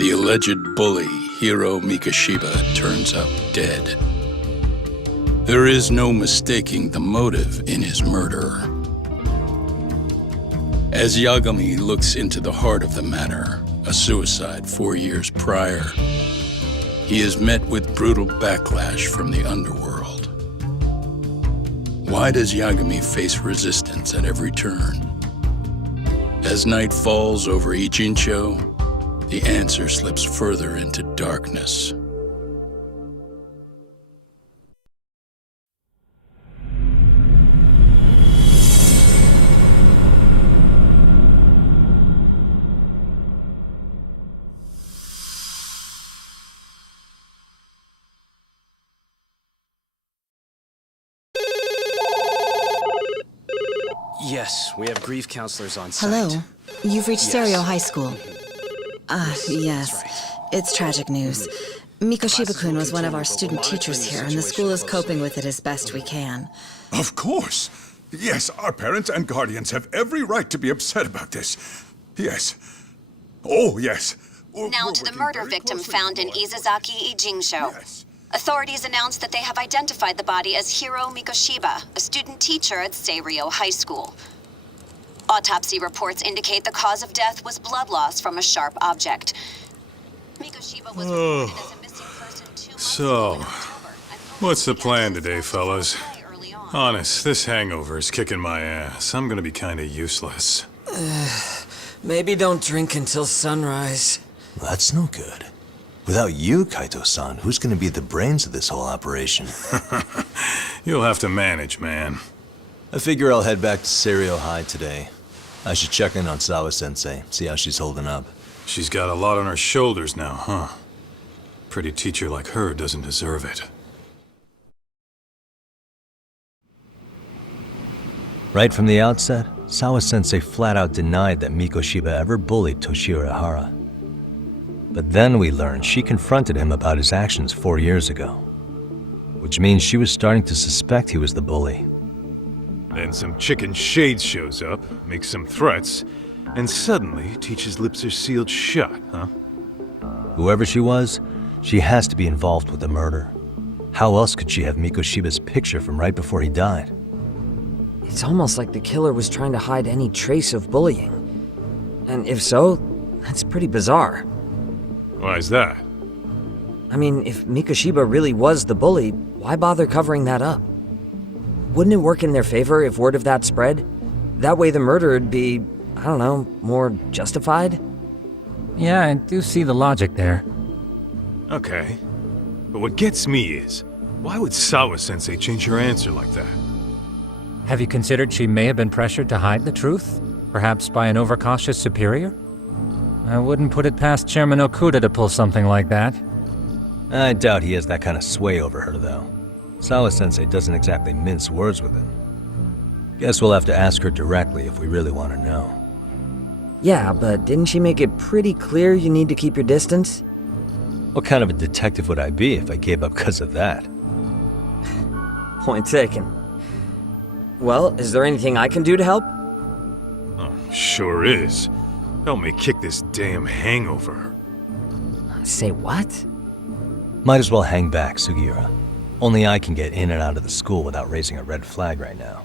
The alleged bully, Hiro Mikoshiba, turns up dead. There is no mistaking the motive in his murder. As Yagami looks into the heart of the matter, a suicide 4 years prior, he is met with brutal backlash from the underworld. Why does Yagami face resistance at every turn? As night falls over Ichincho, the answer slips further into darkness. Yes, we have grief counselors on site. Hello. You've reached Yes. Stereo High School. Yes. That's right. It's tragic news. Mikoshiba-kun was one of our student teachers here, and the school is coping with it as best we can. Of course. Yes, our parents and guardians have every right to be upset about this. Yes. Oh, yes. Now to the murder victim found in Izazaki Ijincho. Yes. Authorities announced that they have identified the body as Hiro Mikoshiba, a student teacher at Seirio High School. Autopsy reports indicate the cause of death was blood loss from a sharp object. Mikoshiba was reported as a missing person 2 months ago in October. What's the plan today, fellas? Early on. Honest, this hangover is kicking my ass. I'm gonna be kinda useless. Maybe don't drink until sunrise. That's no good. Without you, Kaito-san, who's gonna be the brains of this whole operation? You'll have to manage, man. I figure I'll head back to Seirio High today. I should check in on Sawa-sensei, see how she's holding up. She's got a lot on her shoulders now, huh? Pretty teacher like her doesn't deserve it. Right from the outset, Sawa-sensei flat out denied that Mikoshiba ever bullied Toshiro Ihara. But then we learned she confronted him about his actions 4 years ago. Which means she was starting to suspect he was the bully. Then some chicken shade shows up, makes some threats, and suddenly teacher's lips are sealed shut, huh? Whoever she was, she has to be involved with the murder. How else could she have Mikoshiba's picture from right before he died? It's almost like the killer was trying to hide any trace of bullying. And if so, that's pretty bizarre. Why's that? I mean, if Mikoshiba really was the bully, why bother covering that up? Wouldn't it work in their favor if word of that spread? That way the murder would be, I don't know, more justified? Yeah, I do see the logic there. Okay. But what gets me is, why would Sawa-sensei change her answer like that? Have you considered she may have been pressured to hide the truth? Perhaps by an overcautious superior? I wouldn't put it past Chairman Okuda to pull something like that. I doubt he has that kind of sway over her, though. Sawa-sensei doesn't exactly mince words with him. Guess we'll have to ask her directly if we really want to know. Yeah, but didn't she make it pretty clear you need to keep your distance? What kind of a detective would I be if I gave up because of that? Point taken. Well, is there anything I can do to help? Oh, sure is. Help me kick this damn hangover. Say what? Might as well hang back, Sugiura. Only I can get in and out of the school without raising a red flag right now.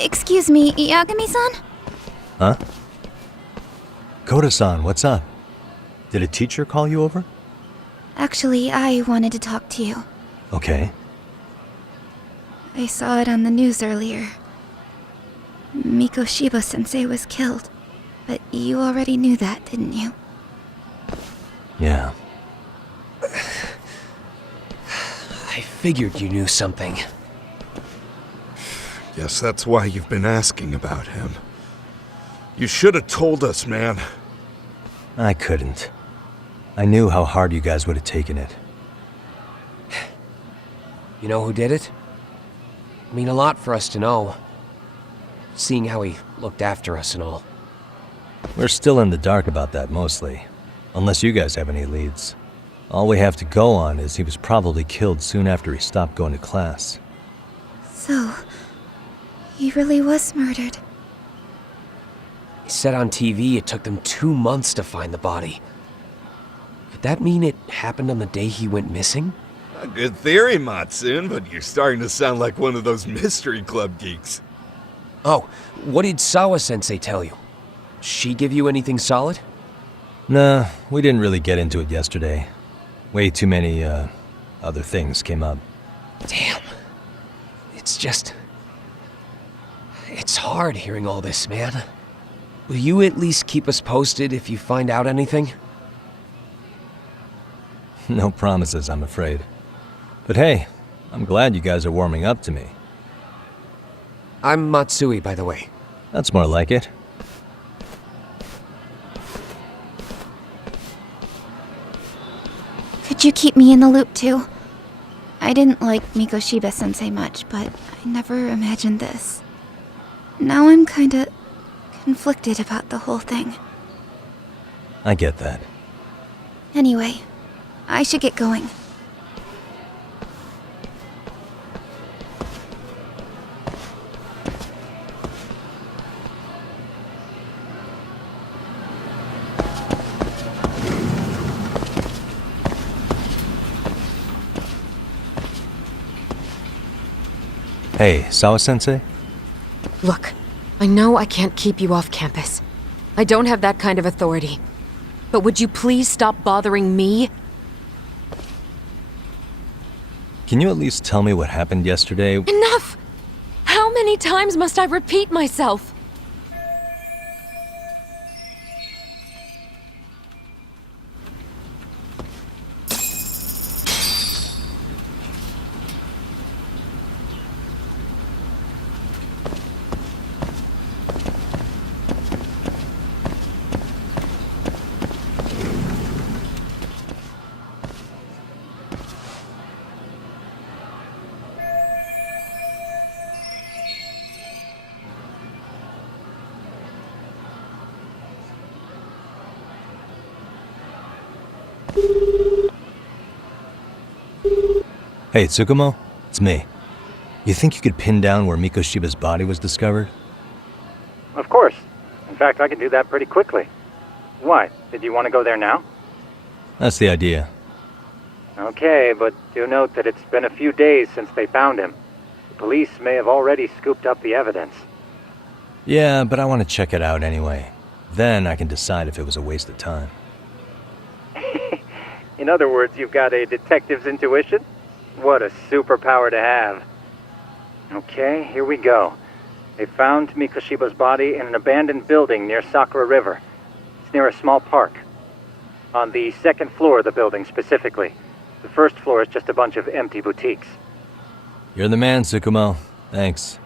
Excuse me, Yagami-san? Huh? Koda-san, what's up? Did a teacher call you over? Actually, I wanted to talk to you. Okay. I saw it on the news earlier. Mikoshiba-sensei was killed. But you already knew that, didn't you? Yeah. I figured you knew something. Guess that's why you've been asking about him. You should have told us, man. I couldn't. I knew how hard you guys would have taken it. You know who did it? I mean a lot for us to know. Seeing how he looked after us and all. We're still in the dark about that mostly. Unless you guys have any leads. All we have to go on is he was probably killed soon after he stopped going to class. So, he really was murdered. He said on TV it took them 2 months to find the body. Could that mean it happened on the day he went missing? A good theory, Matsun, but you're starting to sound like one of those mystery club geeks. Oh, what did Sawa-sensei tell you? She give you anything solid? Nah, we didn't really get into it yesterday. Way too many, other things came up. Damn. It's hard hearing all this, man. Will you at least keep us posted if you find out anything? No promises, I'm afraid. But hey, I'm glad you guys are warming up to me. I'm Matsui, by the way. That's more like it. Could you keep me in the loop too? I didn't like Mikoshiba-sensei much, but I never imagined this. Now I'm kinda conflicted about the whole thing. I get that. Anyway, I should get going. Hey, Sawa-sensei? Look, I know I can't keep you off campus. I don't have that kind of authority. But would you please stop bothering me? Can you at least tell me what happened yesterday? Enough! How many times must I repeat myself? Hey, Tsukumo? It's me. You think you could pin down where Mikoshiba's body was discovered? Of course. In fact, I can do that pretty quickly. Why? Did you want to go there now? That's the idea. Okay, but do note that it's been a few days since they found him. The police may have already scooped up the evidence. Yeah, but I want to check it out anyway. Then I can decide if it was a waste of time. In other words, you've got a detective's intuition? What a superpower to have. Okay, here we go. They found Mikoshiba's body in an abandoned building near Sakura River. It's near a small park. On the second floor of the building, specifically. The first floor is just a bunch of empty boutiques. You're the man, Tsukumo. Thanks.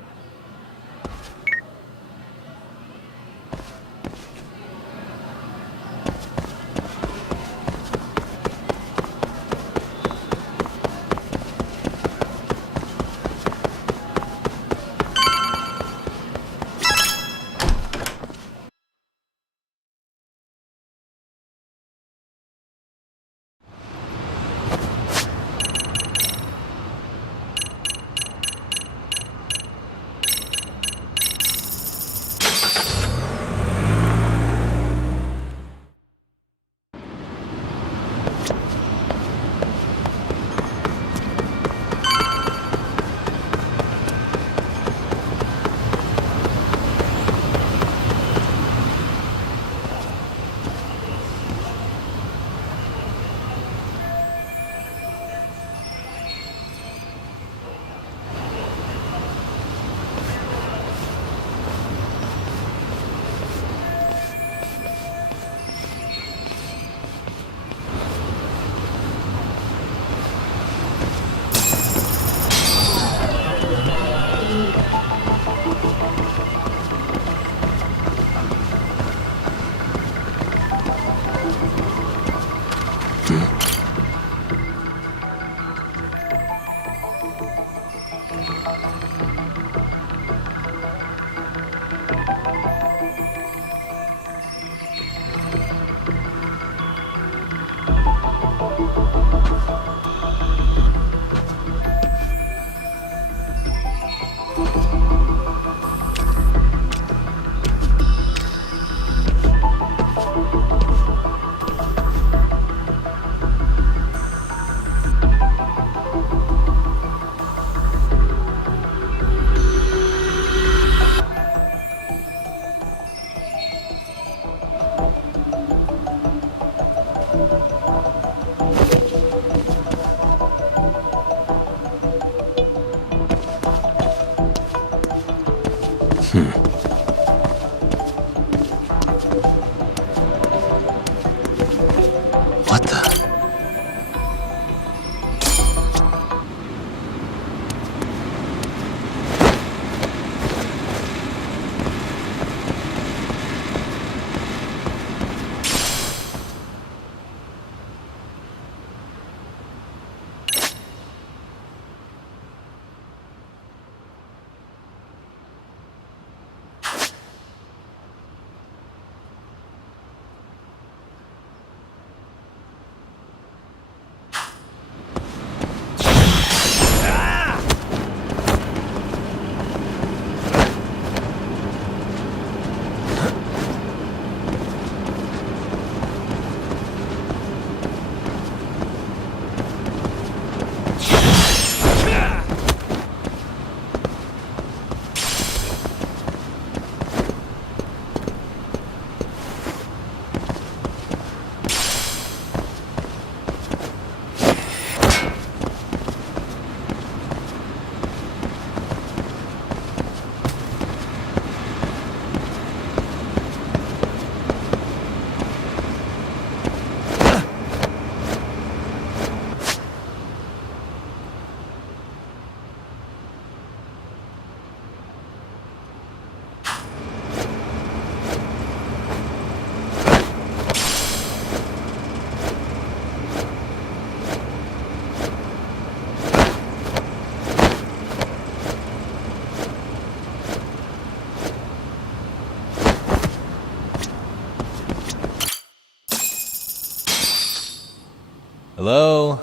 Hello?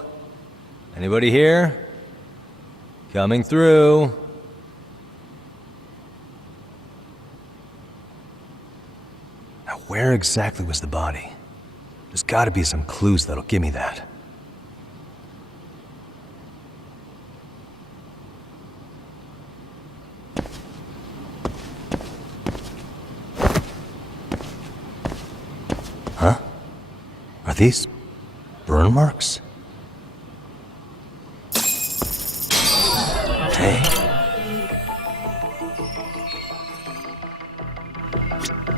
Anybody here? Coming through. Now, where exactly was the body? There's gotta be some clues that'll give me that. Huh? Are these burn marks? Hey.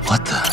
What the?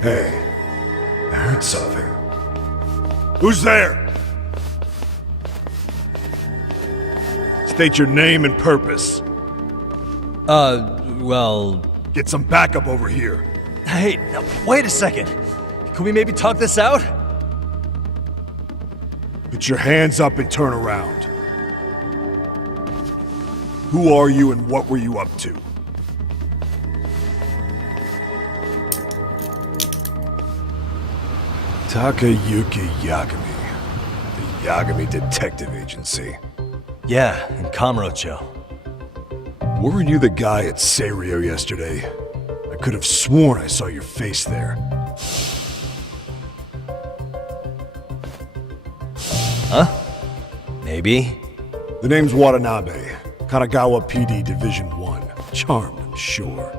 Hey, I heard something. Who's there? State your name and purpose. Well... Get some backup over here. Hey, now, wait a second. Can we maybe talk this out? Put your hands up and turn around. Who are you and what were you up to? Takayuki Yagami. The Yagami Detective Agency. Yeah, in Kamurocho. Weren't you the guy at Seirio yesterday? I could have sworn I saw your face there. Huh? Maybe. The name's Watanabe. Kanagawa PD Division 1. Charmed, I'm sure.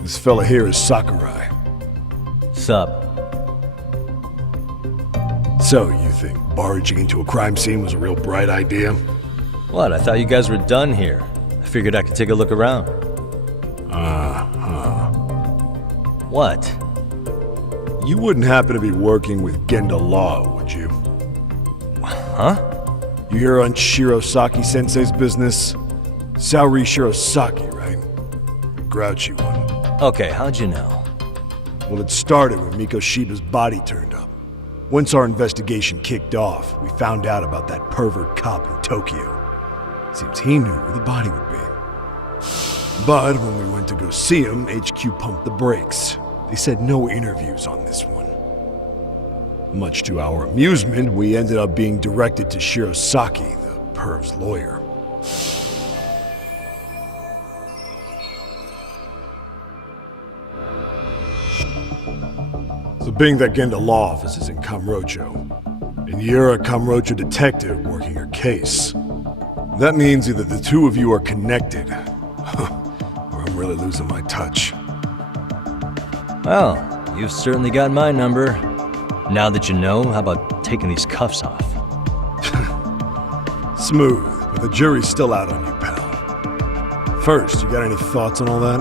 This fella here is Sakurai. Sup? So, you think barging into a crime scene was a real bright idea? What, I thought you guys were done here. I figured I could take a look around. What? You wouldn't happen to be working with Genda Law, would you? Huh? You hear on Shirosaki-sensei's business? Saori Shirosaki, right? The grouchy one. Okay, how'd you know? Well, it started when Mikoshiba's body turned up. Once our investigation kicked off, we found out about that pervert cop in Tokyo. Seems he knew where the body would be. But when we went to go see him, HQ pumped the brakes. They said no interviews on this one. Much to our amusement, we ended up being directed to Shirosaki, the perv's lawyer. So being that Genda Law office is in Kamurocho, and you're a Kamurocho detective working your case, that means either the two of you are connected, or I'm really losing my touch. Well, you've certainly got my number. Now that you know, how about taking these cuffs off? Smooth, but the jury's still out on you, pal. First, you got any thoughts on all that?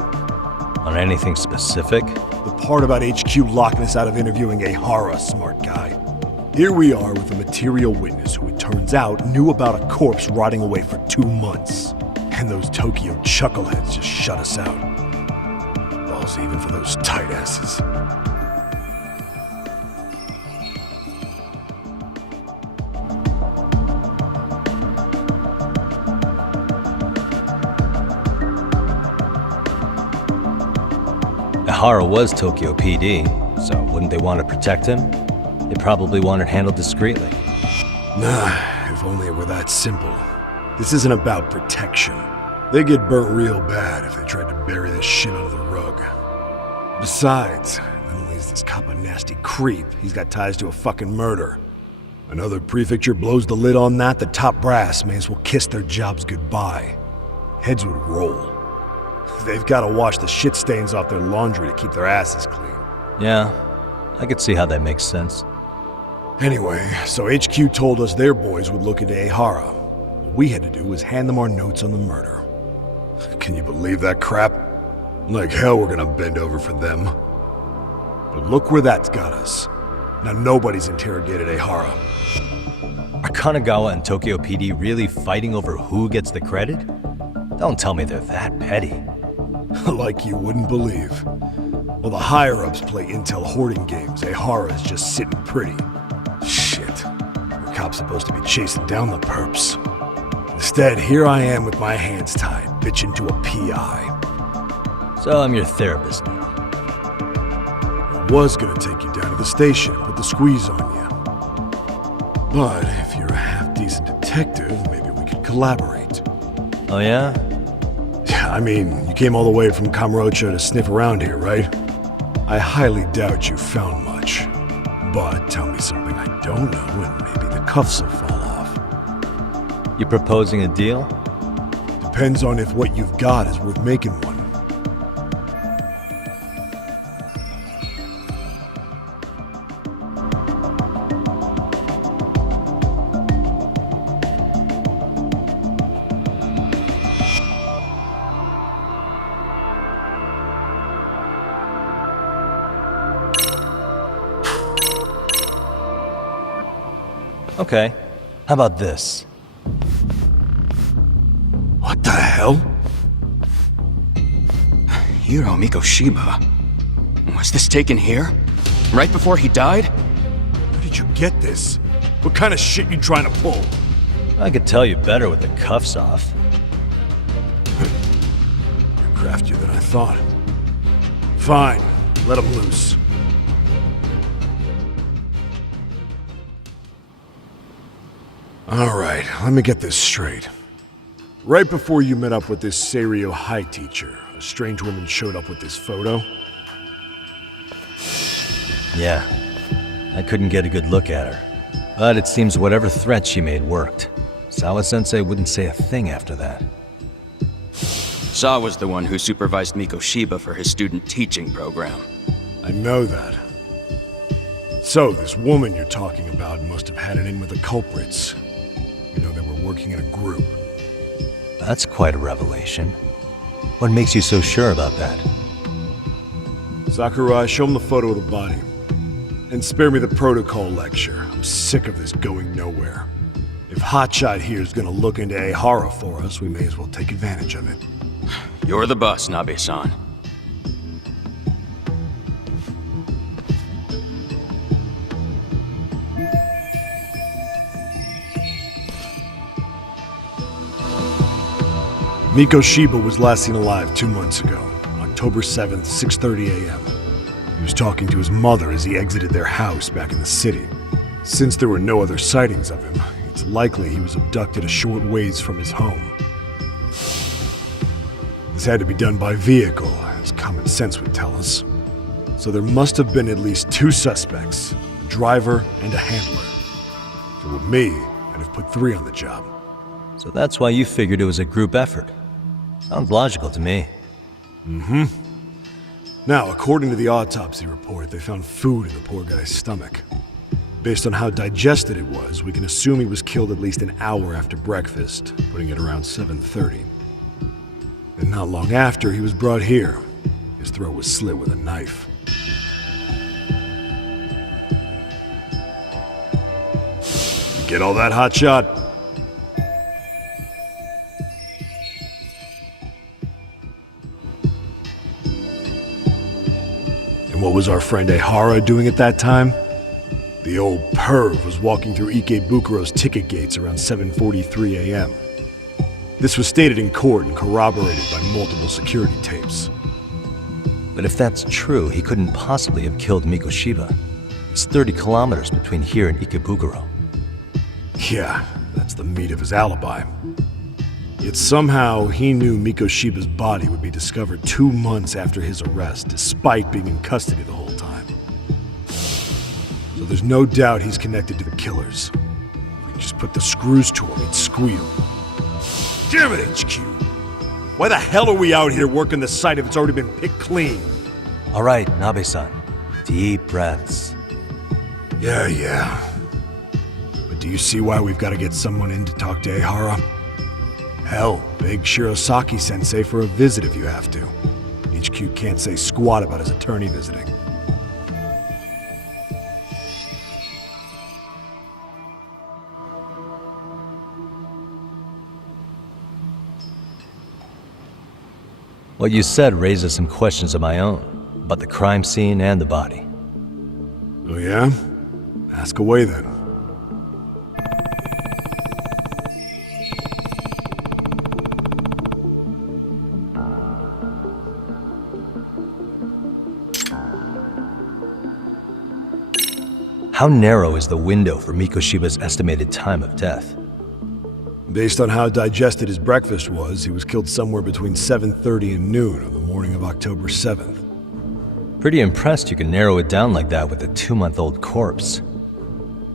On anything specific? The part about HQ locking us out of interviewing a Hara, smart guy. Here we are with a material witness who it turns out knew about a corpse rotting away for 2 months. And those Tokyo chuckleheads just shut us out. Balls even for those tight asses. Hara was Tokyo PD, so wouldn't they want to protect him? They probably want it handled discreetly. Nah, if only it were that simple. This isn't about protection. They get burnt real bad if they tried to bury this shit under the rug. Besides, not only is this cop a nasty creep, he's got ties to a fucking murder. Another prefecture blows the lid on that, the top brass may as well kiss their jobs goodbye. Heads would roll. They've got to wash the shit stains off their laundry to keep their asses clean. Yeah, I could see how that makes sense. Anyway, so HQ told us their boys would look into Ehara. What we had to do was hand them our notes on the murder. Can you believe that crap? Like hell we're gonna bend over for them. But look where that's got us. Now nobody's interrogated Ehara. Are Kanagawa and Tokyo PD really fighting over who gets the credit? Don't tell me they're that petty. Like you wouldn't believe. While the higher-ups play intel hoarding games, Ehara's just sitting pretty. Shit. The cop's supposed to be chasing down the perps. Instead, here I am with my hands tied, bitching to a PI. So I'm your therapist now. I was gonna take you down to the station and put the squeeze on you. But if you're a half-decent detective, maybe we could collaborate. Oh yeah? I mean, you came all the way from Kamurocho to sniff around here, right? I highly doubt you found much. But tell me something I don't know and maybe the cuffs will fall off. You proposing a deal? Depends on if what you've got is worth making one. Okay, how about this? What the hell? Hiro Mikoshiba. Was this taken here? Right before he died? Where did you get this? What kind of shit you trying to pull? I could tell you better with the cuffs off. You're craftier than I thought. Fine, let him loose. Alright, let me get this straight. Right before you met up with this Seiryo High teacher, a strange woman showed up with this photo? Yeah, I couldn't get a good look at her. But it seems whatever threat she made worked. Sawa-sensei wouldn't say a thing after that. Sawa's the one who supervised Mikoshiba for his student teaching program. I know that. So, this woman you're talking about must have had it in with the culprits. You know, they were working in a group. That's quite a revelation. What makes you so sure about that? Sakurai, show him the photo of the body. And spare me the protocol lecture. I'm sick of this going nowhere. If Hotshot here's gonna look into Ehara for us, we may as well take advantage of it. You're the boss, Nabe-san. Mikoshiba was last seen alive 2 months ago, October 7th, 6:30 a.m. He was talking to his mother as he exited their house back in the city. Since there were no other sightings of him, it's likely he was abducted a short ways from his home. This had to be done by vehicle, as common sense would tell us. So there must have been at least 2 suspects, a driver and a handler. If it were me, I'd have put 3 on the job. So that's why you figured it was a group effort. Sounds logical to me. Mm-hmm. Now, according to the autopsy report, they found food in the poor guy's stomach. Based on how digested it was, we can assume he was killed at least an hour after breakfast, putting it around 7:30. And not long after, he was brought here. His throat was slit with a knife. You get all that, Hotshot? What was our friend Ehara doing at that time? The old perv was walking through Ikebukuro's ticket gates around 7:43 a.m. This was stated in court and corroborated by multiple security tapes. But if that's true, he couldn't possibly have killed Mikoshiba. It's 30 kilometers between here and Ikebukuro. Yeah, that's the meat of his alibi. Yet somehow he knew Mikoshiba's body would be discovered 2 months after his arrest, despite being in custody the whole time. So there's no doubt he's connected to the killers. If we just put the screws to him, he'd squeal. Damn it, HQ! Why the hell are we out here working the site if it's already been picked clean? All right, Nabe-san. Deep breaths. Yeah. But do you see why we've got to get someone in to talk to Ehara? Hell, beg Shirosaki-sensei for a visit if you have to. HQ can't say squat about his attorney visiting. What you said raises some questions of my own, about the crime scene and the body. Oh yeah? Ask away then. How narrow is the window for Mikoshiba's estimated time of death? Based on how digested his breakfast was, he was killed somewhere between 7:30 and noon on the morning of October 7th. Pretty impressed you can narrow it down like that with a 2-month-old corpse.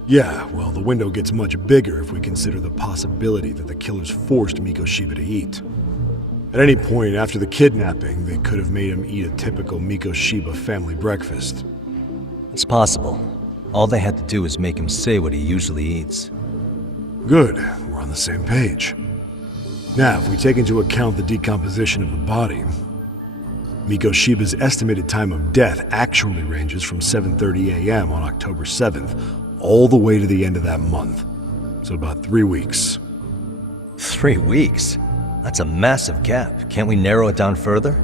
Yeah, well, the window gets much bigger if we consider the possibility that the killers forced Mikoshiba to eat. At any point after the kidnapping, they could have made him eat a typical Mikoshiba family breakfast. It's possible. All they had to do was make him say what he usually eats. Good, we're on the same page. Now, if we take into account the decomposition of the body, Mikoshiba's estimated time of death actually ranges from 7:30 a.m. on October 7th all the way to the end of that month. So about 3 weeks. 3 weeks? That's a massive gap. Can't we narrow it down further?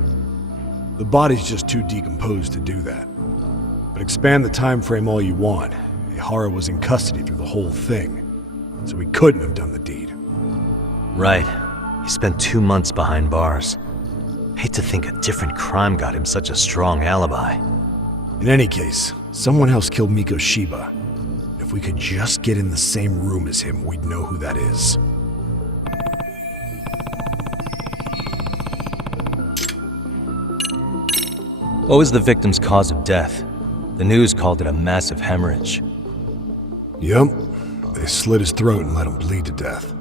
The body's just too decomposed to do that. But expand the time frame all you want. Ehara was in custody through the whole thing, so he couldn't have done the deed. Right. He spent 2 months behind bars. Hate to think a different crime got him such a strong alibi. In any case, someone else killed Mikoshiba. If we could just get in the same room as him, we'd know who that is. What was the victim's cause of death? The news called it a massive hemorrhage. Yep. They slit his throat and let him bleed to death.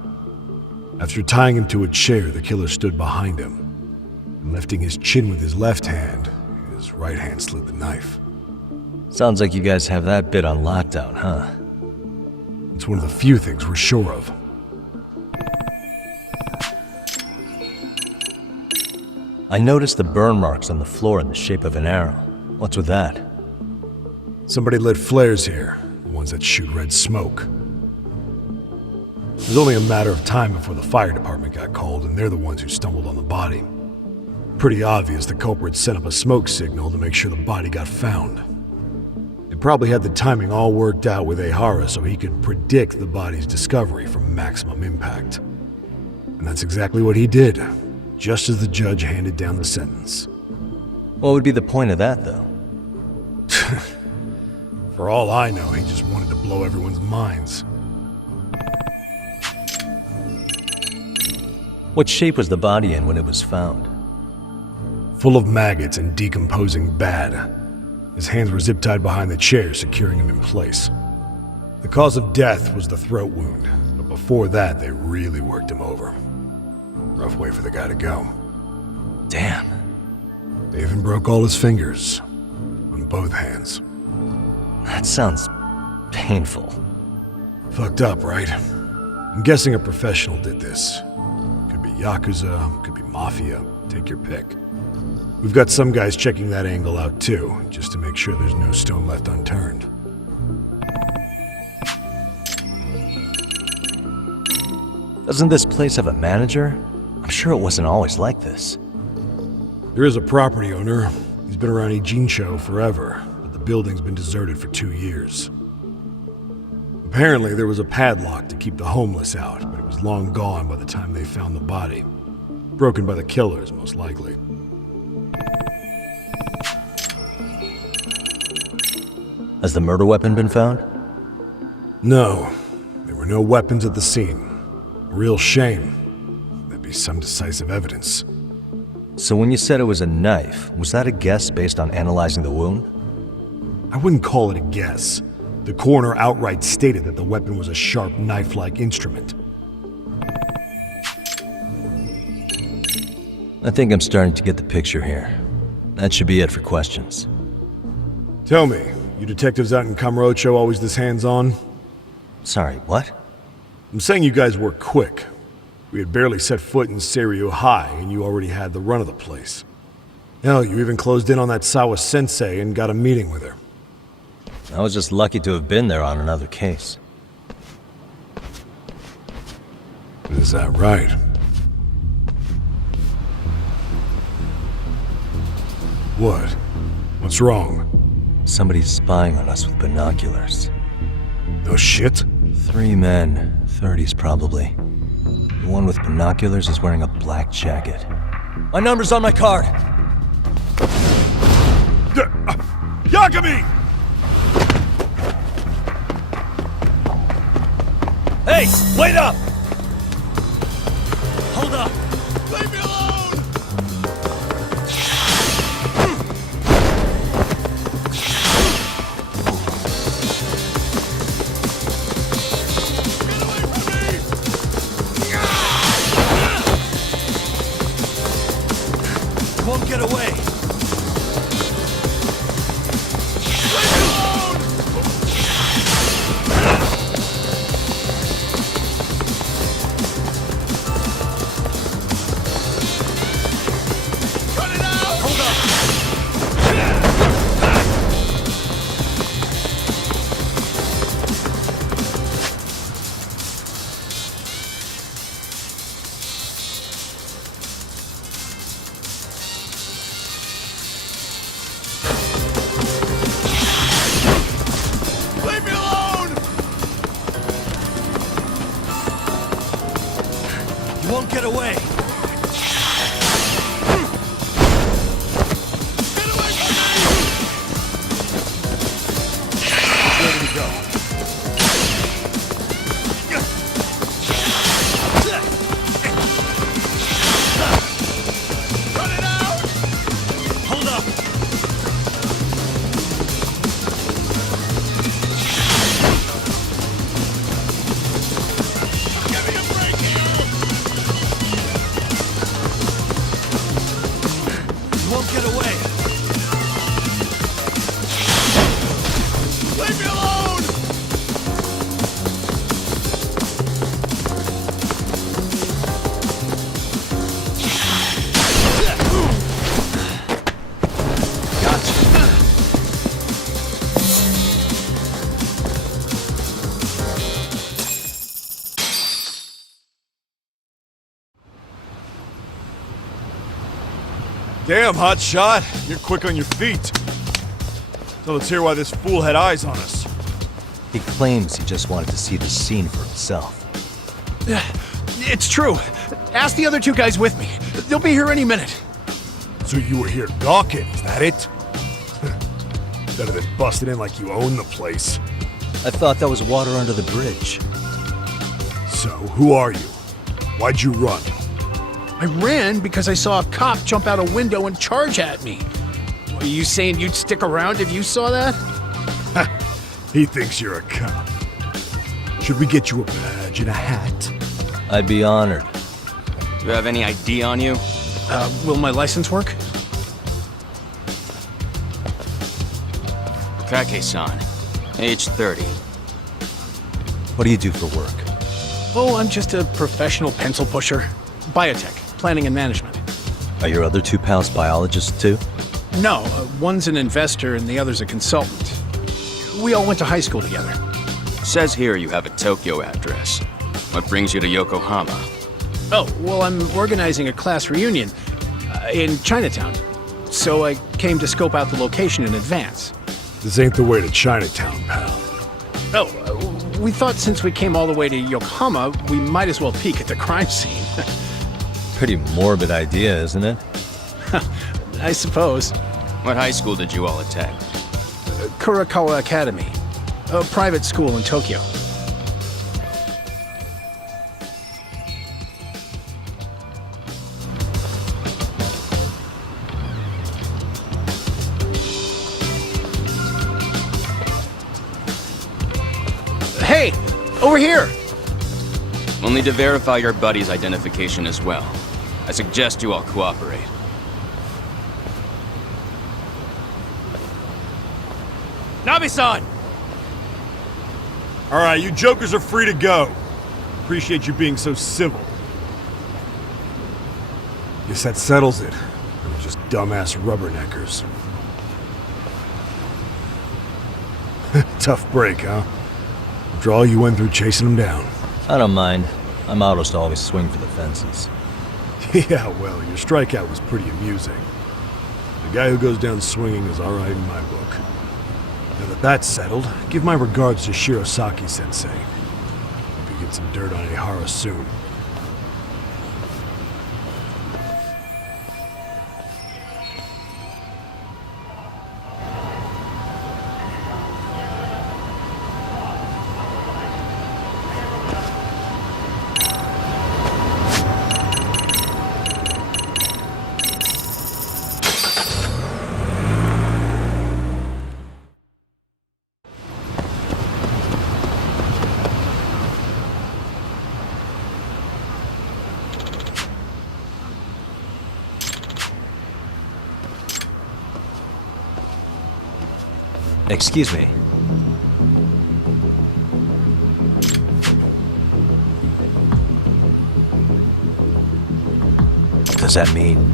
After tying him to a chair, the killer stood behind him. And lifting his chin with his left hand, his right hand slid the knife. Sounds like you guys have that bit on lockdown, huh? It's one of the few things we're sure of. I noticed the burn marks on the floor in the shape of an arrow. What's with that? Somebody lit flares here, the ones that shoot red smoke. It was only a matter of time before the fire department got called, and they're the ones who stumbled on the body. Pretty obvious the culprit set up a smoke signal to make sure the body got found. They probably had the timing all worked out with Ehara so he could predict the body's discovery from maximum impact. And that's exactly what he did, just as the judge handed down the sentence. What would be the point of that, though? For all I know, he just wanted to blow everyone's minds. What shape was the body in when it was found? Full of maggots and decomposing bad. His hands were zip-tied behind the chair, securing him in place. The cause of death was the throat wound, but before that, they really worked him over. Rough way for the guy to go. Damn. They even broke all his fingers. On both hands. That sounds painful. Fucked up, right? I'm guessing a professional did this. Could be Yakuza, could be Mafia, take your pick. We've got some guys checking that angle out too, just to make sure there's no stone left unturned. Doesn't this place have a manager? I'm sure it wasn't always like this. There is a property owner. He's been around Ijincho forever, but the building's been deserted for 2 years. Apparently, there was a padlock to keep the homeless out, but it was long gone by the time they found the body. Broken by the killers, most likely. Has the murder weapon been found? No. There were no weapons at the scene. A real shame. That'd be some decisive evidence. So when you said it was a knife, was that a guess based on analyzing the wound? I wouldn't call it a guess. The coroner outright stated that the weapon was a sharp knife-like instrument. I think I'm starting to get the picture here. That should be it for questions. Tell me, you detectives out in Kamurocho always this hands-on? Sorry, what? I'm saying you guys work quick. We had barely set foot in Seiryu High, and you already had the run of the place. Hell, you even closed in on that Sawa-sensei and got a meeting with her. I was just lucky to have been there on another case. Is that right? What? What's wrong? Somebody's spying on us with binoculars. No shit? 3 men, 30s probably. The one with binoculars is wearing a black jacket. My number's on my card! Yagami! Hey, wait up! Hold up! Leave me alone! Won't get away! Won't get away! Where do we go? Cut it out! Hold up! Give me a break here! Won't get away! Leave me alone! Damn, hot shot. You're quick on your feet. So let's hear why this fool had eyes on us. He claims he just wanted to see the scene for himself. It's true. Ask the other 2 guys with me. They'll be here any minute. So you were here gawking, is that it? Better than busting in like you own the place. I thought that was water under the bridge. So, who are you? Why'd you run? I ran because I saw a cop jump out a window and charge at me. Are you saying you'd stick around if you saw that? He thinks you're a cop. Should we get you a badge and a hat? I'd be honored. Do you have any ID on you? Will my license work? Kake-san, age 30. What do you do for work? Oh, I'm just a professional pencil pusher. Biotech, planning and management. Are your other 2 pals biologists too? No, one's an investor and the other's a consultant. We all went to high school together. Says here you have a Tokyo address. What brings you to Yokohama? Oh, well, I'm organizing a class reunion in Chinatown. So I came to scope out the location in advance. This ain't the way to Chinatown, pal. Oh, we thought since we came all the way to Yokohama, we might as well peek at the crime scene. Pretty morbid idea, isn't it? I suppose. What high school did you all attend? Kurakawa Academy, a private school in Tokyo. Over here! We'll need to verify your buddy's identification as well. I suggest you all cooperate. Nabi-san! Alright, you jokers are free to go. Appreciate you being so civil. Guess that settles it. We're just dumbass rubberneckers. Tough break, huh? After all you went through chasing them down. I don't mind. My motto's to always swing for the fences. Yeah, well, your strikeout was pretty amusing. The guy who goes down swinging is alright in my book. Now that that's settled, give my regards to Shirosaki-sensei. Hope you get some dirt on Ihara soon. Excuse me. Does that mean...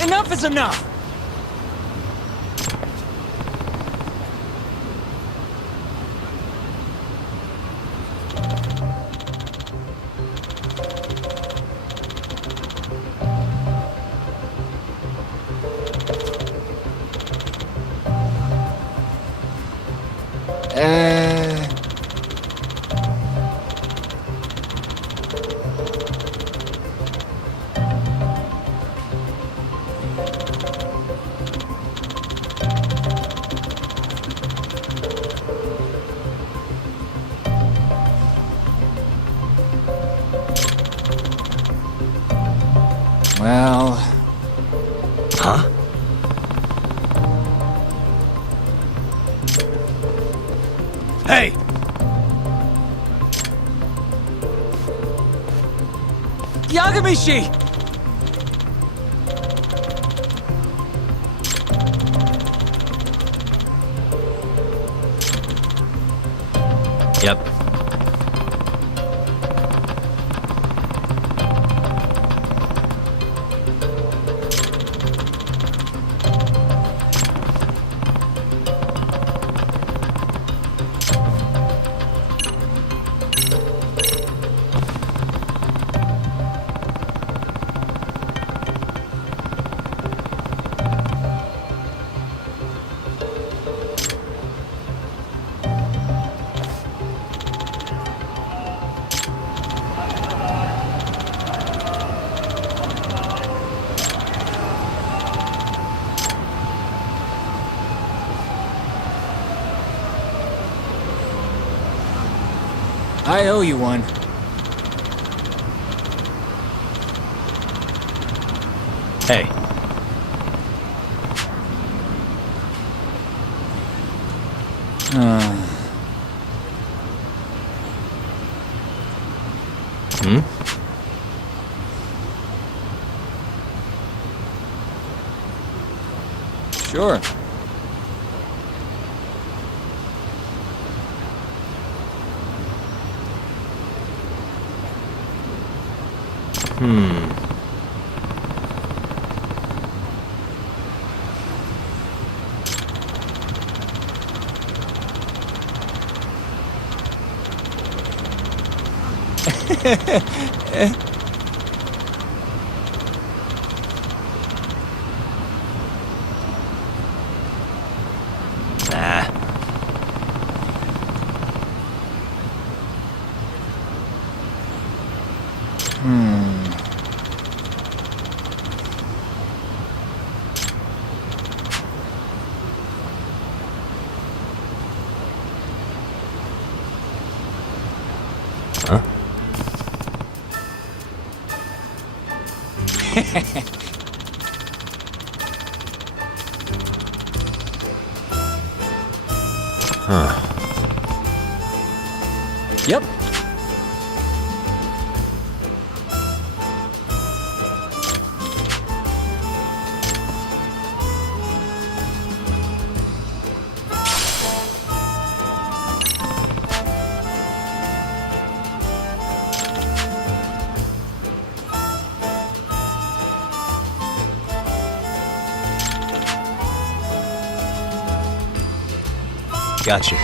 Enough is enough! Well... Huh? Hey! Yagamishi! Yep. I owe you one. Hey. Hmm? Sure. Nah. Huh? Huh. Yep. Got you.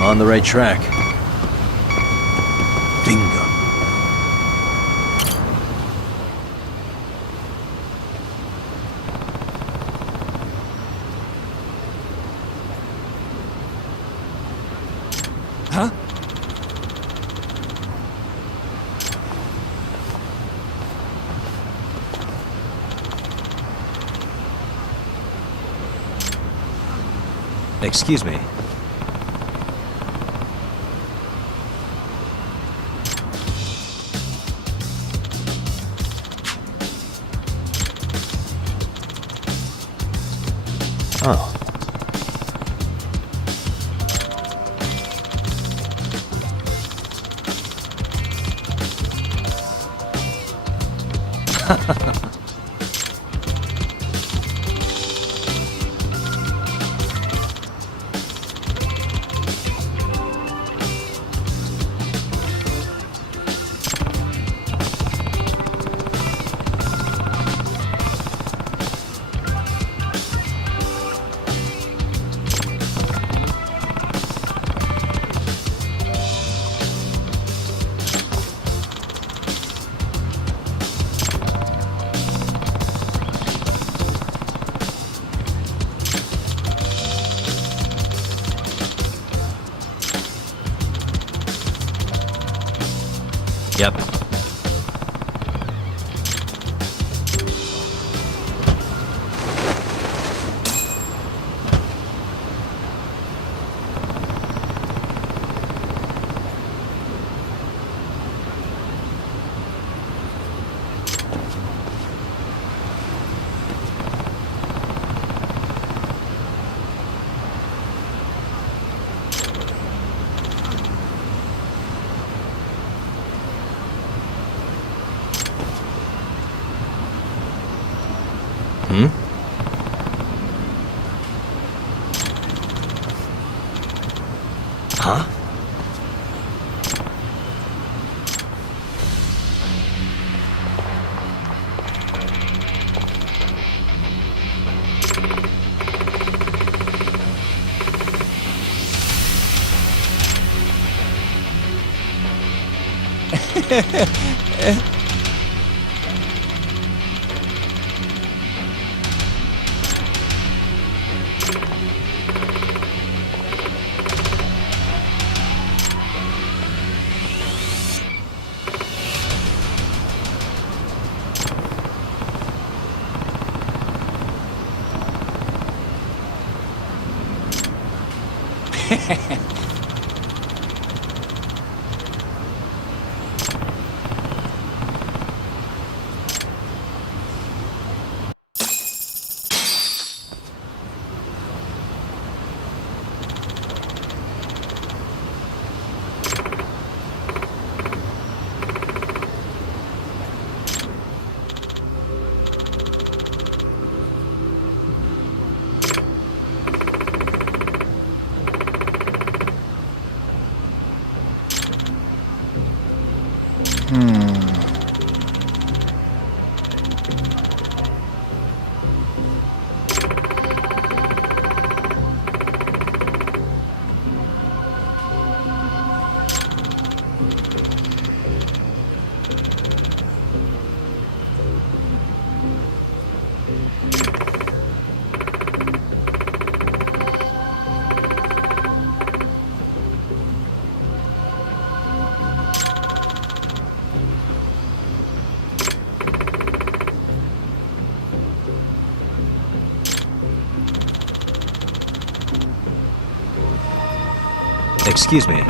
On the right track. Bingo. Huh? Excuse me. Oh. Yep. Hmm? Huh? Excuse me.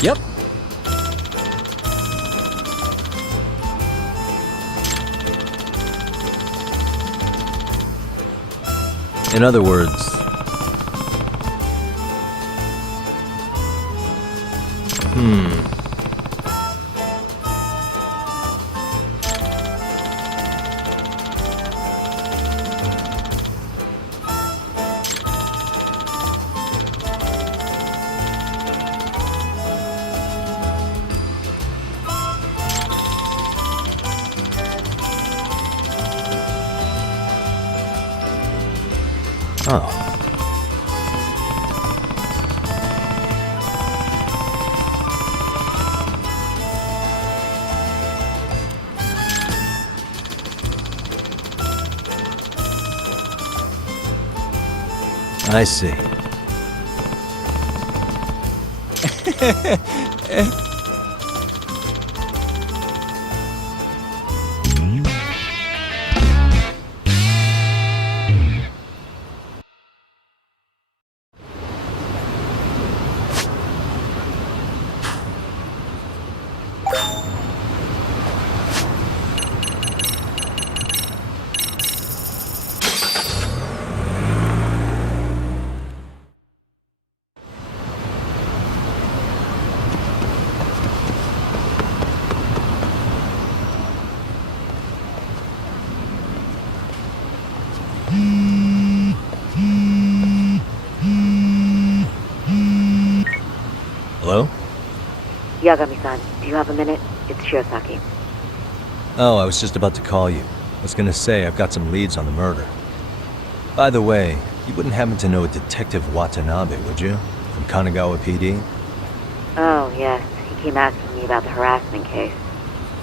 Yep. In other words, oh. I see. Hello? Yagami-san, do you have a minute? It's Shirosaki. Oh, I was just about to call you. I was gonna say I've got some leads on the murder. By the way, you wouldn't happen to know a Detective Watanabe, would you? From Kanagawa PD? Oh, yes. He came asking me about the harassment case.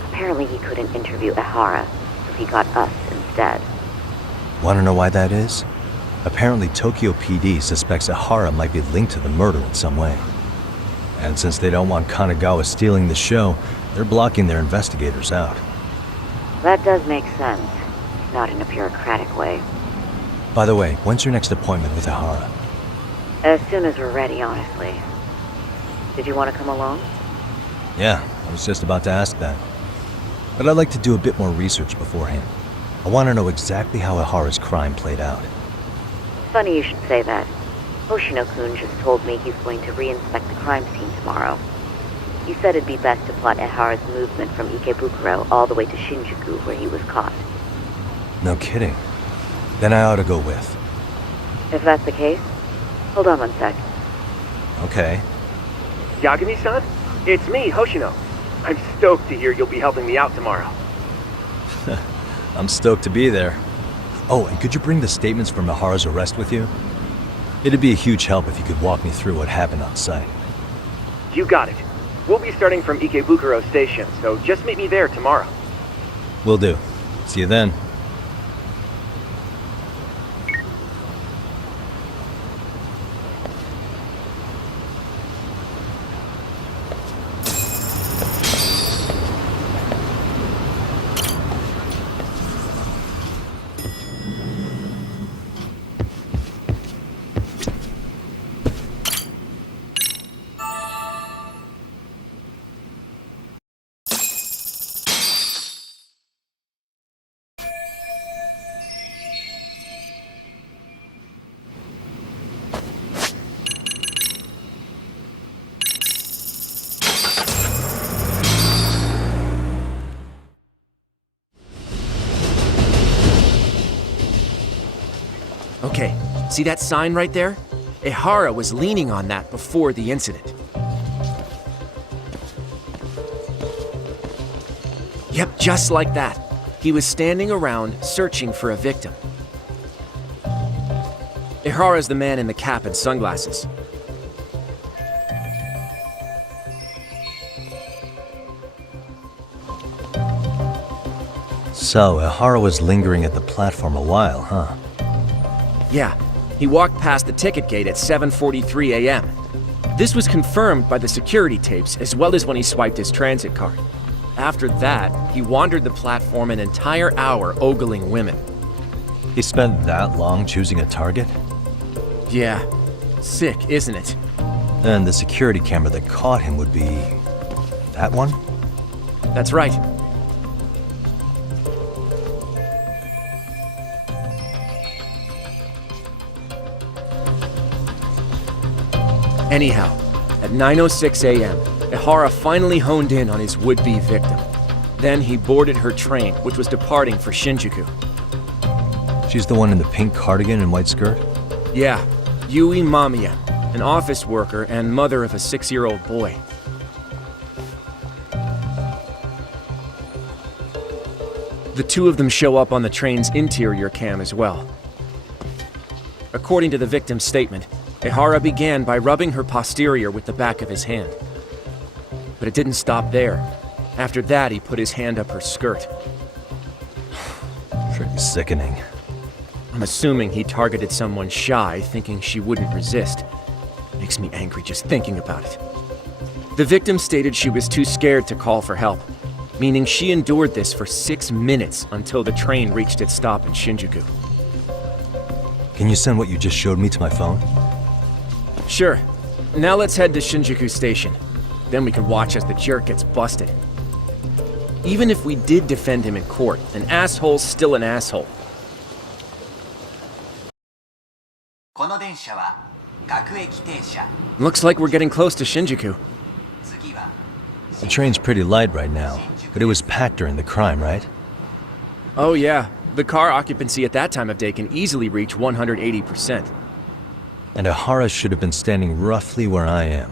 Apparently he couldn't interview Ehara, so he got us instead. Want to know why that is? Apparently Tokyo PD suspects Ehara might be linked to the murder in some way. And since they don't want Kanagawa stealing the show, they're blocking their investigators out. That does make sense. Not in a bureaucratic way. By the way, when's your next appointment with Ehara? As soon as we're ready, honestly. Did you want to come along? Yeah, I was just about to ask that. But I'd like to do a bit more research beforehand. I want to know exactly how Ehara's crime played out. Funny you should say that. Hoshino-kun just told me he's going to re-inspect the crime scene tomorrow. He said it'd be best to plot Ehara's movement from Ikebukuro all the way to Shinjuku, where he was caught. No kidding. Then I ought to go with. If that's the case, hold on one sec. Okay. Yagami-san? It's me, Hoshino. I'm stoked to hear you'll be helping me out tomorrow. I'm stoked to be there. Oh, and could you bring the statements from Ehara's arrest with you? It'd be a huge help if you could walk me through what happened on site. You got it. We'll be starting from Ikebukuro Station, so just meet me there tomorrow. Will do. See you then. Okay, see that sign right there? Ehara was leaning on that before the incident. Yep, just like that. He was standing around searching for a victim. Ehara's the man in the cap and sunglasses. So, Ehara was lingering at the platform a while, huh? Yeah, he walked past the ticket gate at 7:43 a.m. This was confirmed by the security tapes as well as when he swiped his transit card. After that, he wandered the platform an entire hour ogling women. He spent that long choosing a target? Yeah, sick, isn't it? And the security camera that caught him would be... that one? That's right. Anyhow, at 9:06 a.m., Ehara finally honed in on his would-be victim. Then he boarded her train, which was departing for Shinjuku. She's the one in the pink cardigan and white skirt? Yeah, Yui Mamiya, an office worker and mother of a 6-year-old boy. The two of them show up on the train's interior cam as well. According to the victim's statement, Ehara began by rubbing her posterior with the back of his hand. But it didn't stop there. After that, he put his hand up her skirt. Pretty sickening. I'm assuming he targeted someone shy, thinking she wouldn't resist. Makes me angry just thinking about it. The victim stated she was too scared to call for help, meaning she endured this for 6 minutes until the train reached its stop in Shinjuku. Can you send what you just showed me to my phone? Sure. Now let's head to Shinjuku Station. Then we can watch as the jerk gets busted. Even if we did defend him in court, an asshole's still an asshole. Looks like we're getting close to Shinjuku. The train's pretty light right now, but it was packed during the crime, right? Oh yeah, the car occupancy at that time of day can easily reach 180%. And Ehara should have been standing roughly where I am.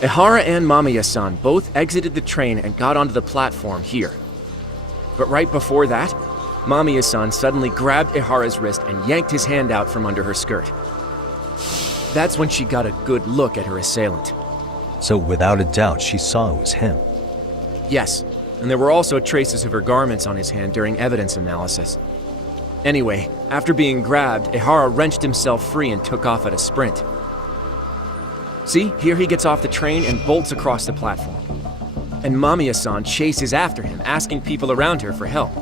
Ihara and Mamiya-san both exited the train and got onto the platform here. But right before that, Mamiya-san suddenly grabbed Ihara's wrist and yanked his hand out from under her skirt. That's when she got a good look at her assailant. So without a doubt, she saw it was him. Yes, and there were also traces of her garments on his hand during evidence analysis. Anyway, after being grabbed, Ihara wrenched himself free and took off at a sprint. See, here he gets off the train and bolts across the platform. And Mamiya-san chases after him, asking people around her for help.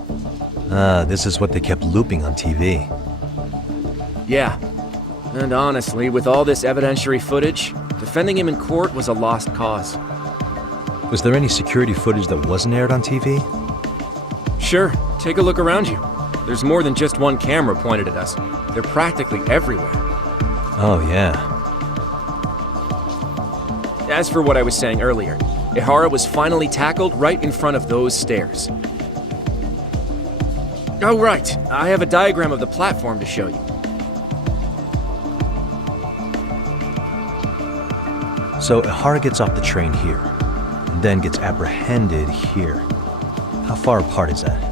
Ah, this is what they kept looping on TV. Yeah, and honestly, with all this evidentiary footage, defending him in court was a lost cause. Was there any security footage that wasn't aired on TV? Sure, take a look around you. There's more than just one camera pointed at us. They're practically everywhere. Oh, yeah. As for what I was saying earlier, Ihara was finally tackled right in front of those stairs. Oh, right. I have a diagram of the platform to show you. So Ihara gets off the train here, and then gets apprehended here. How far apart is that?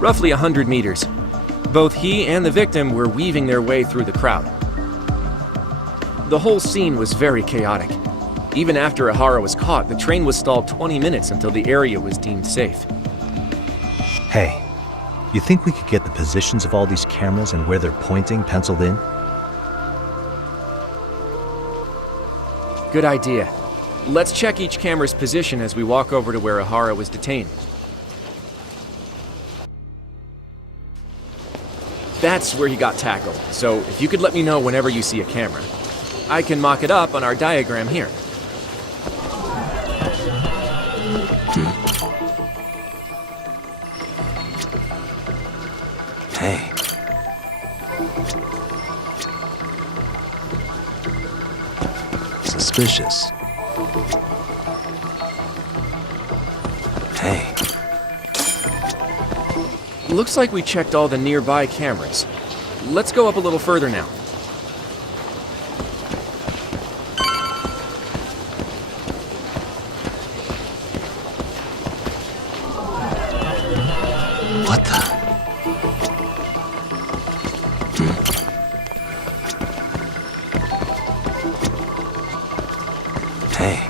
Roughly 100 meters. Both he and the victim were weaving their way through the crowd. The whole scene was very chaotic. Even after Ihara was caught, the train was stalled 20 minutes until the area was deemed safe. Hey, you think we could get the positions of all these cameras and where they're pointing penciled in? Good idea. Let's check each camera's position as we walk over to where Ihara was detained. That's where he got tackled, so if you could let me know whenever you see a camera. I can mock it up on our diagram here. Hey. Suspicious. Hey. Looks like we checked all the nearby cameras. Let's go up a little further now. What the? Hey.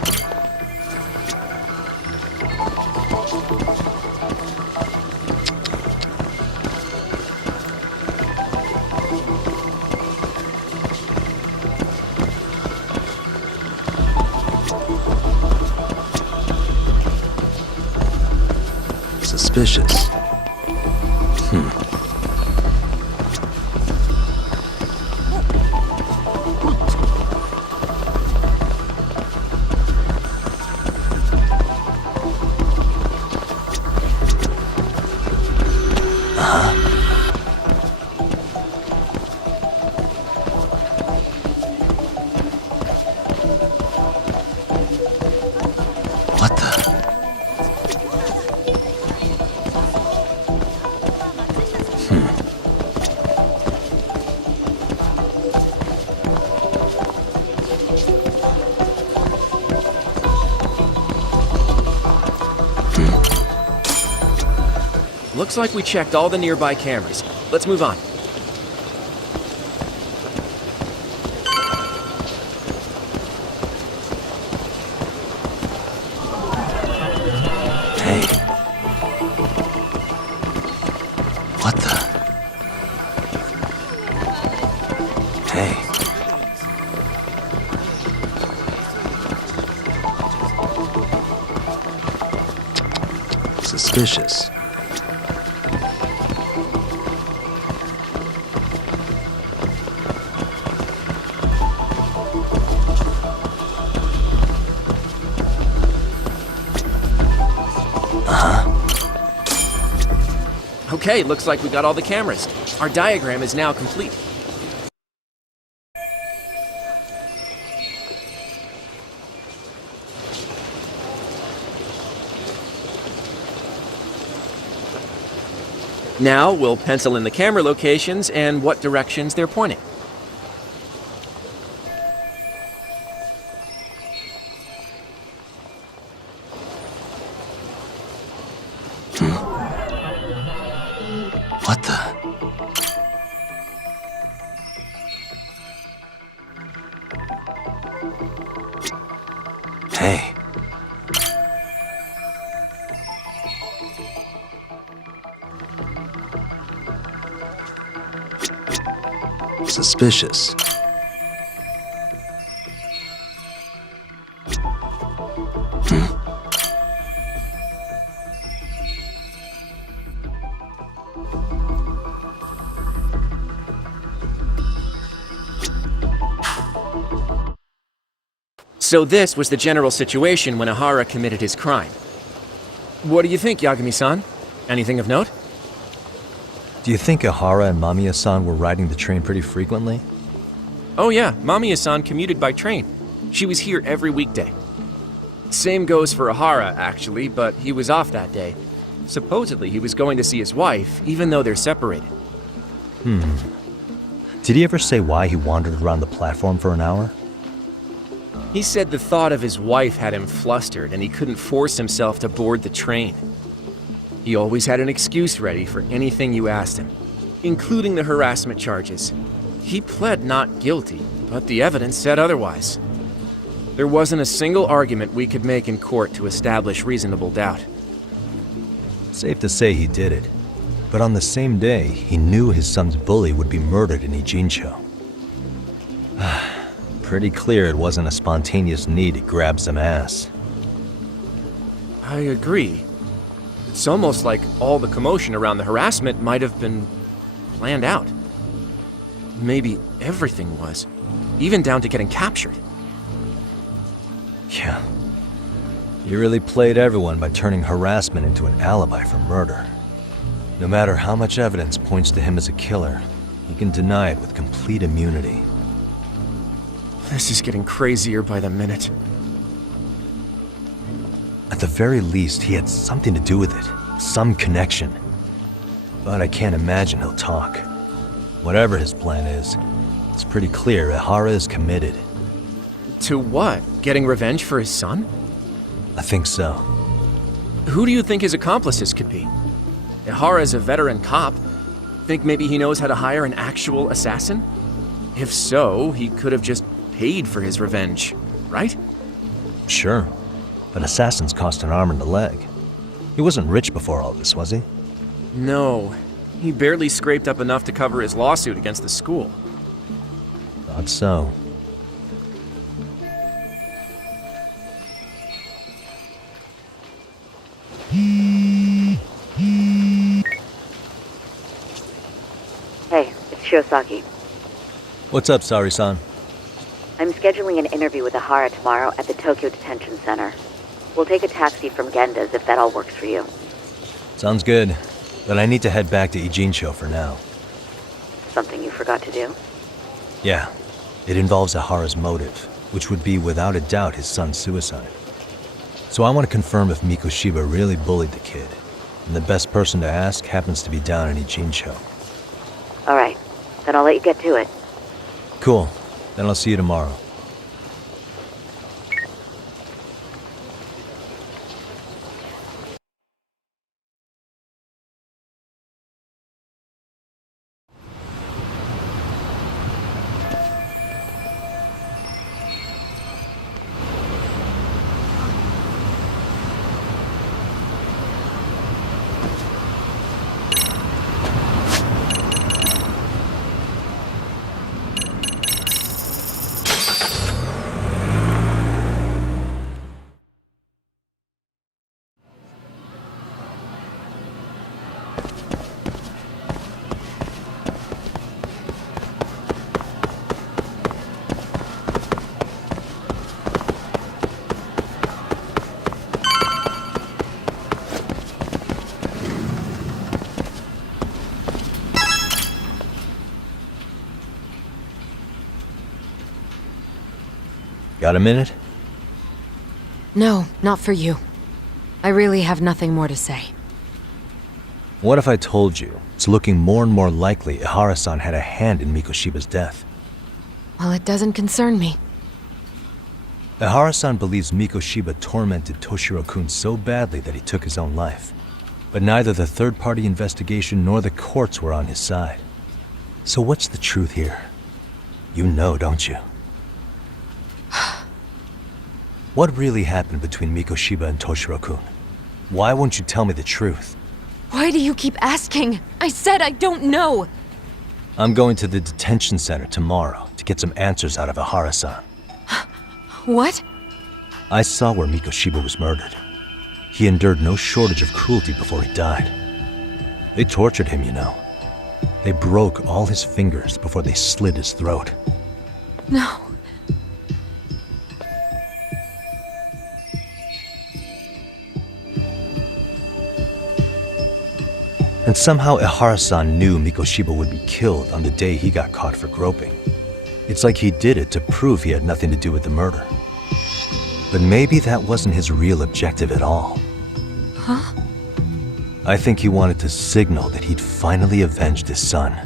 Suspicious. What the? Looks like we checked all the nearby cameras. Let's move on. Hey. What the? Hey. Suspicious. Okay, looks like we got all the cameras. Our diagram is now complete. Now we'll pencil in the camera locations and what directions they're pointing. What the? Hey. Suspicious. So this was the general situation when Ihara committed his crime. What do you think, Yagami-san? Anything of note? Do you think Ihara and Mamiya-san were riding the train pretty frequently? Oh yeah, Mamiya-san commuted by train. She was here every weekday. Same goes for Ihara, actually, but he was off that day. Supposedly he was going to see his wife, even though they're separated. Did he ever say why he wandered around the platform for an hour? He said the thought of his wife had him flustered and he couldn't force himself to board the train. He always had an excuse ready for anything you asked him, including the harassment charges. He pled not guilty, but the evidence said otherwise. There wasn't a single argument we could make in court to establish reasonable doubt. Safe to say he did it. But on the same day, he knew his son's bully would be murdered in Ijincho. Pretty clear it wasn't a spontaneous need to grab some ass. I agree. It's almost like all the commotion around the harassment might have been planned out. Maybe everything was, even down to getting captured. Yeah. He really played everyone by turning harassment into an alibi for murder. No matter how much evidence points to him as a killer, he can deny it with complete immunity. This is getting crazier by the minute. At the very least, he had something to do with it. Some connection. But I can't imagine he'll talk. Whatever his plan is, it's pretty clear Ihara is committed. To what? Getting revenge for his son? I think so. Who do you think his accomplices could be? Ihara's a veteran cop. Think maybe he knows how to hire an actual assassin? If so, he could have just paid for his revenge, right? Sure. But assassins cost an arm and a leg. He wasn't rich before all this, was he? No. He barely scraped up enough to cover his lawsuit against the school. Thought so. Hey, it's Shiosaki. What's up, Sari-san? I'm scheduling an interview with Ihara tomorrow at the Tokyo Detention Center. We'll take a taxi from Genda's if that all works for you. Sounds good. But I need to head back to Ijincho for now. Something you forgot to do? Yeah. It involves Ihara's motive, which would be without a doubt his son's suicide. So I want to confirm if Mikoshiba really bullied the kid. And the best person to ask happens to be down in Ijincho. Alright, then I'll let you get to it. Cool. Then I'll see you tomorrow. Got a minute? No, not for you. I really have nothing more to say. What if I told you it's looking more and more likely Ihara-san had a hand in Mikoshiba's death? Well, it doesn't concern me. Ihara-san believes Mikoshiba tormented Toshiro-kun so badly that he took his own life. But neither the third-party investigation nor the courts were on his side. So what's the truth here? You know, don't you? What really happened between Mikoshiba and Toshiro-kun? Why won't you tell me the truth? Why do you keep asking? I said I don't know! I'm going to the detention center tomorrow to get some answers out of Ihara-san. What? I saw where Mikoshiba was murdered. He endured no shortage of cruelty before he died. They tortured him, you know. They broke all his fingers before they slit his throat. No. And somehow Ihara-san knew Mikoshiba would be killed on the day he got caught for groping. It's like he did it to prove he had nothing to do with the murder. But maybe that wasn't his real objective at all. Huh? I think he wanted to signal that he'd finally avenged his son.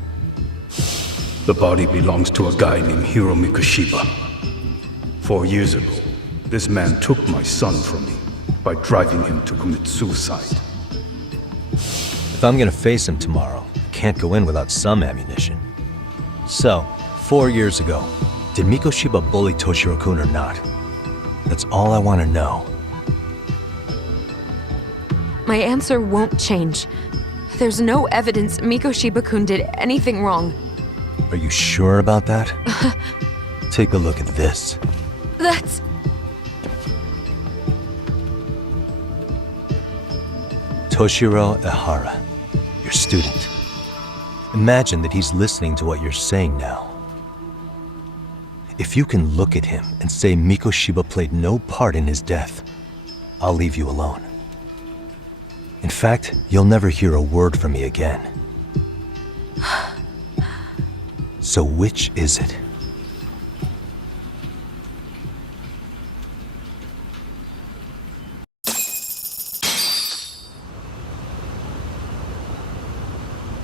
The body belongs to a guy named Hiro Mikoshiba. 4 years ago, this man took my son from me by driving him to commit suicide. If I'm gonna face him tomorrow, I can't go in without some ammunition. So, 4 years ago, did Mikoshiba bully Toshiro-kun or not? That's all I want to know. My answer won't change. There's no evidence Mikoshiba-kun did anything wrong. Are you sure about that? Take a look at this. That's... Toshiro Ihara, your student. Imagine that he's listening to what you're saying now. If you can look at him and say Mikoshiba played no part in his death, I'll leave you alone. In fact, you'll never hear a word from me again. So which is it?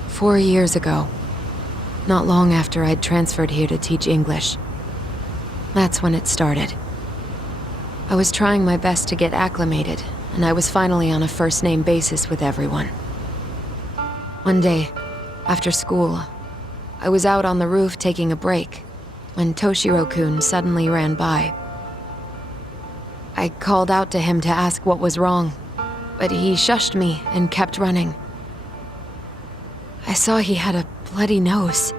"4 years ago, not long after I'd transferred here to teach English. That's when it started. I was trying my best to get acclimated, and I was finally on a first-name basis with everyone. One day, after school, I was out on the roof taking a break, when Toshiro-kun suddenly ran by. I called out to him to ask what was wrong, but he shushed me and kept running. I saw he had a bloody nose.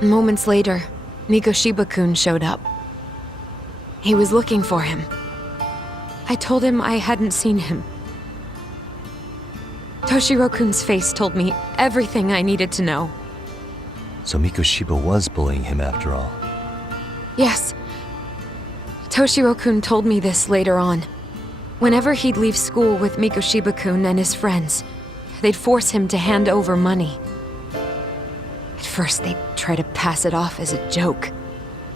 Moments later, Mikoshiba-kun showed up. He was looking for him. I told him I hadn't seen him. Toshiro-kun's face told me everything I needed to know. So Mikoshiba was bullying him after all. Yes. Toshiro-kun told me this later on. Whenever he'd leave school with Mikoshiba-kun and his friends, they'd force him to hand over money. At first, they'd try to pass it off as a joke.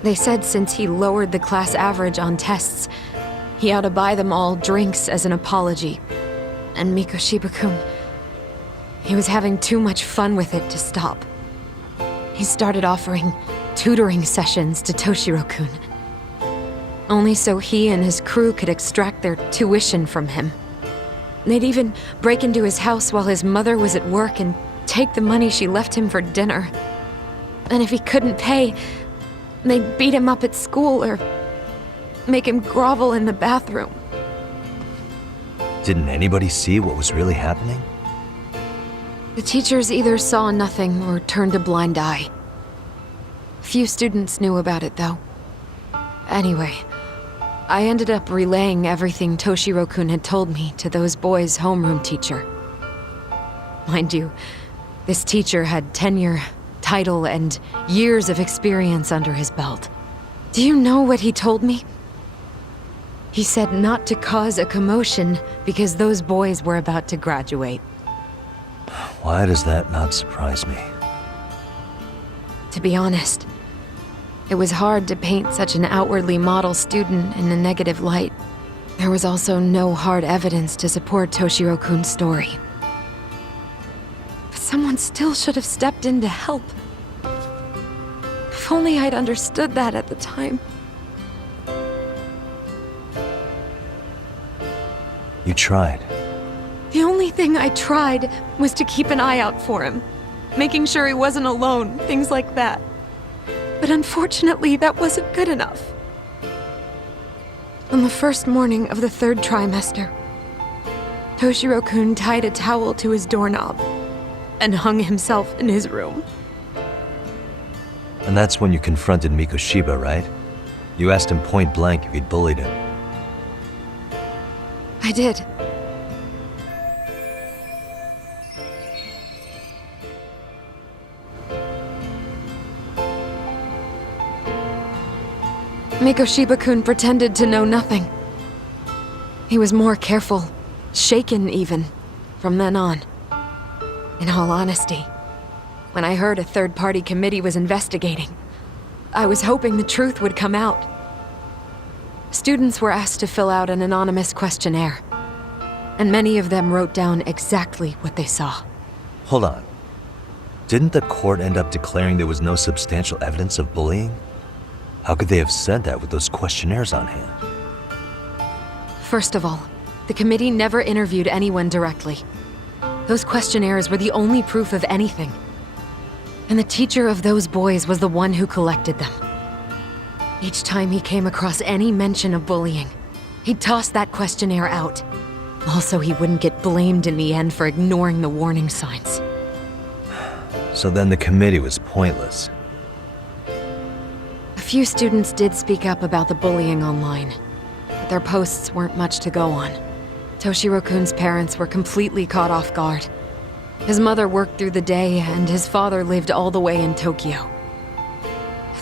They said since he lowered the class average on tests, he ought to buy them all drinks as an apology. And Mikoshiba-kun, he was having too much fun with it to stop. He started offering tutoring sessions to Toshiro-kun. Only so he and his crew could extract their tuition from him. They'd even break into his house while his mother was at work and take the money she left him for dinner. And if he couldn't pay, they'd beat him up at school or make him grovel in the bathroom. Didn't anybody see what was really happening? The teachers either saw nothing or turned a blind eye. Few students knew about it, though. Anyway, I ended up relaying everything Toshiro-kun had told me to those boys' homeroom teacher. Mind you, this teacher had tenure, title, and years of experience under his belt. Do you know what he told me? He said not to cause a commotion because those boys were about to graduate. Why does that not surprise me? To be honest, it was hard to paint such an outwardly model student in a negative light. There was also no hard evidence to support Toshiro-kun's story. someone still should have stepped in to help. If only I'd understood that at the time. You tried. The only thing I tried was to keep an eye out for him, making sure he wasn't alone, things like that. But unfortunately, that wasn't good enough. On the first morning of the 3rd trimester, Toshiro-kun tied a towel to his doorknob and hung himself in his room. And that's when you confronted Mikoshiba, right? You asked him point blank if he'd bullied him. I did. Mikoshiba-kun pretended to know nothing. He was more careful, shaken even, from then on. In all honesty, when I heard a third-party committee was investigating, I was hoping the truth would come out. Students were asked to fill out an anonymous questionnaire, and many of them wrote down exactly what they saw. Hold on. Didn't the court end up declaring there was no substantial evidence of bullying? How could they have said that with those questionnaires on hand? First of all, the committee never interviewed anyone directly. Those questionnaires were the only proof of anything. And the teacher of those boys was the one who collected them. Each time he came across any mention of bullying, he'd toss that questionnaire out. Also, he wouldn't get blamed in the end for ignoring the warning signs. So then the committee was pointless. A few students did speak up about the bullying online, but their posts weren't much to go on. Toshiro-kun's parents were completely caught off guard. His mother worked through the day, and his father lived all the way in Tokyo.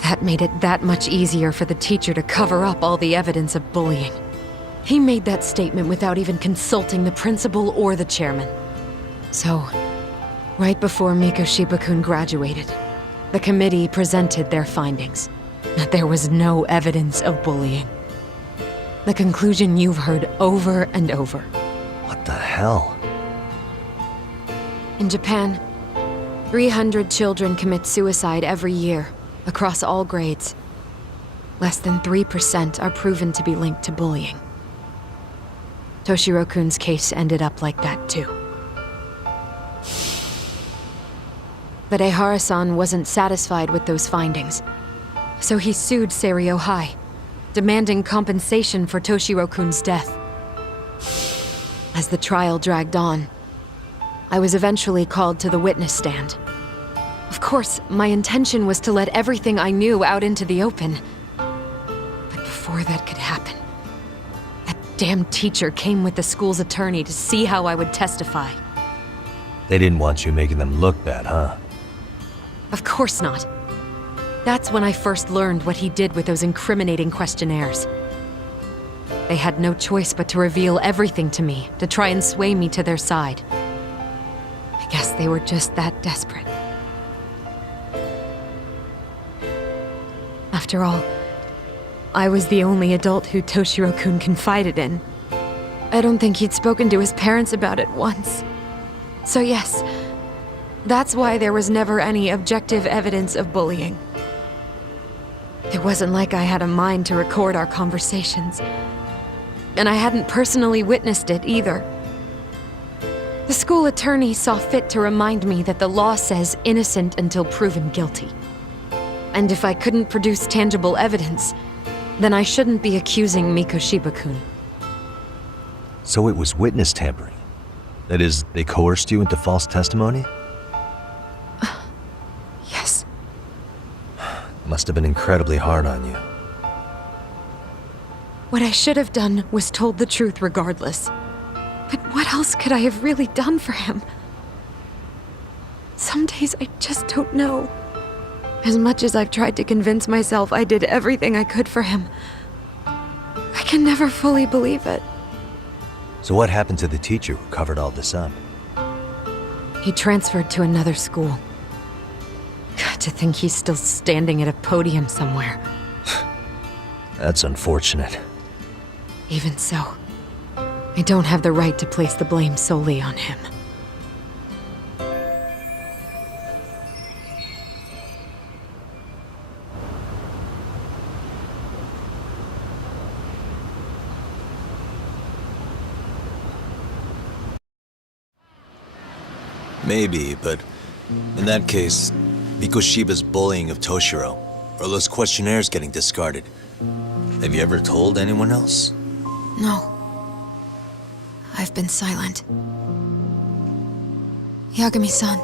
That made it that much easier for the teacher to cover up all the evidence of bullying. He made that statement without even consulting the principal or the chairman. So, right before Mikoshiba-kun graduated, the committee presented their findings, that there was no evidence of bullying. The conclusion you've heard over and over. What the hell? In Japan, 300 children commit suicide every year, across all grades. Less than 3% are proven to be linked to bullying. Toshiro-kun's case ended up like that too. But Ehara-san wasn't satisfied with those findings, so he sued Seiryo High, demanding compensation for Toshiro-kun's death. As the trial dragged on, I was eventually called to the witness stand. Of course, my intention was to let everything I knew out into the open. But before that could happen, that damn teacher came with the school's attorney to see how I would testify. They didn't want you making them look bad, huh? Of course not. That's when I first learned what he did with those incriminating questionnaires. They had no choice but to reveal everything to me, to try and sway me to their side. I guess they were just that desperate. After all, I was the only adult who Toshiro-kun confided in. I don't think he'd spoken to his parents about it once. So yes, that's why there was never any objective evidence of bullying. It wasn't like I had a mind to record our conversations. And I hadn't personally witnessed it either. The school attorney saw fit to remind me that the law says innocent until proven guilty. And if I couldn't produce tangible evidence, then I shouldn't be accusing Mikoshiba-kun. So it was witness tampering? That is, they coerced you into false testimony? Yes. Must have been incredibly hard on you. What I should have done was told the truth regardless. But what else could I have really done for him? Some days I just don't know. As much as I've tried to convince myself I did everything I could for him, I can never fully believe it. So what happened to the teacher who covered all this up? He transferred to another school. God, to think he's still standing at a podium somewhere. That's unfortunate. Even so, I don't have the right to place the blame solely on him. Maybe, but in that case, Mikoshiba's bullying of Toshiro, or those questionnaires getting discarded. Have you ever told anyone else? No. I've been silent. Yagami-san,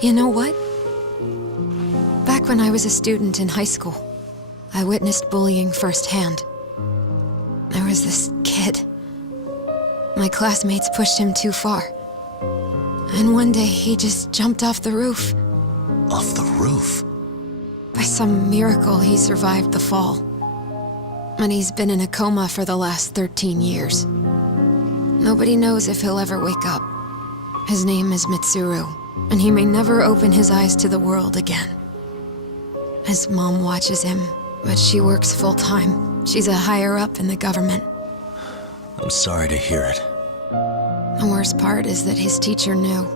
you know what? Back when I was a student in high school, I witnessed bullying firsthand. There was this kid. My classmates pushed him too far. And one day he just jumped off the roof. Off the roof? By some miracle, he survived the fall. And he's been in a coma for the last 13 years. Nobody knows if he'll ever wake up. His name is Mitsuru, and he may never open his eyes to the world again. His mom watches him, but she works full-time. She's a higher-up in the government. I'm sorry to hear it. The worst part is that his teacher knew.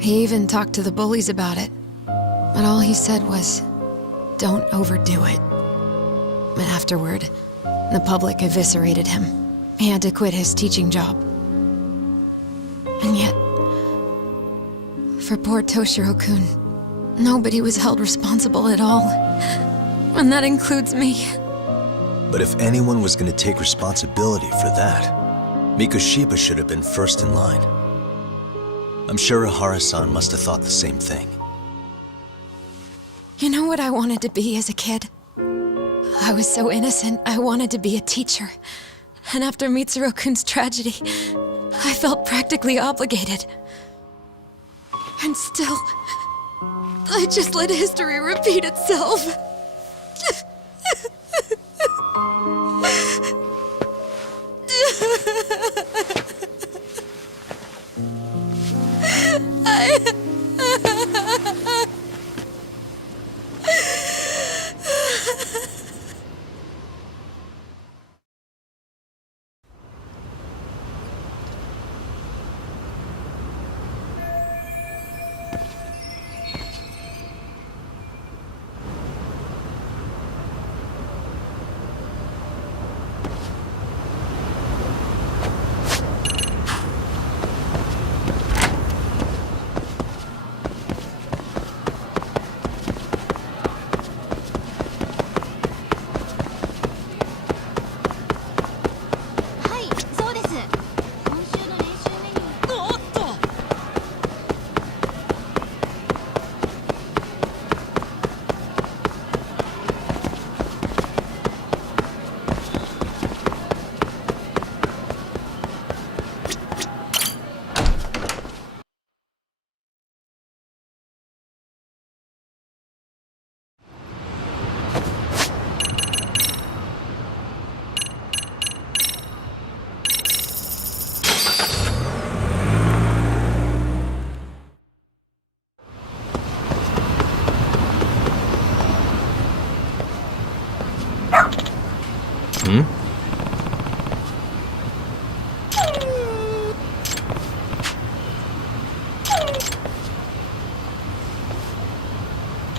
He even talked to the bullies about it. But all he said was, don't overdo it. But afterward, the public eviscerated him. He had to quit his teaching job. And yet, for poor Toshiro-kun, nobody was held responsible at all. And that includes me. But if anyone was going to take responsibility for that, Mikoshiba should have been first in line. I'm sure Ihara-san must have thought the same thing. You know what I wanted to be as a kid? I was so innocent, I wanted to be a teacher. And after Mitsuru-kun's tragedy, I felt practically obligated. And still, I just let history repeat itself.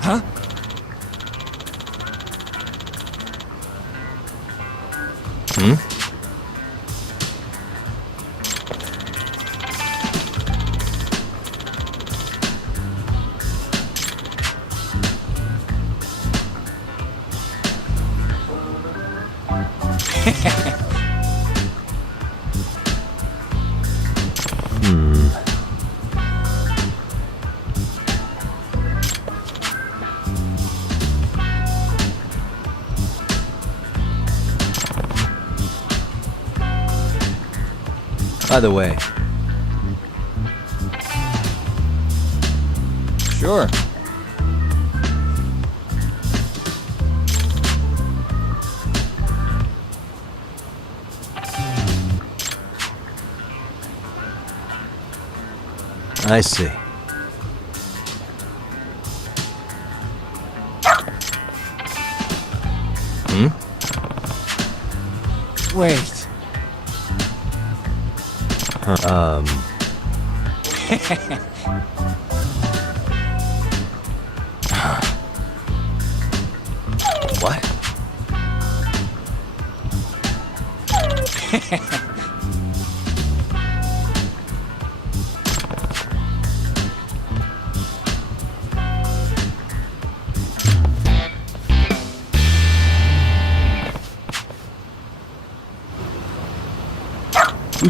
Huh? By the way. Sure. I see. Wait. What?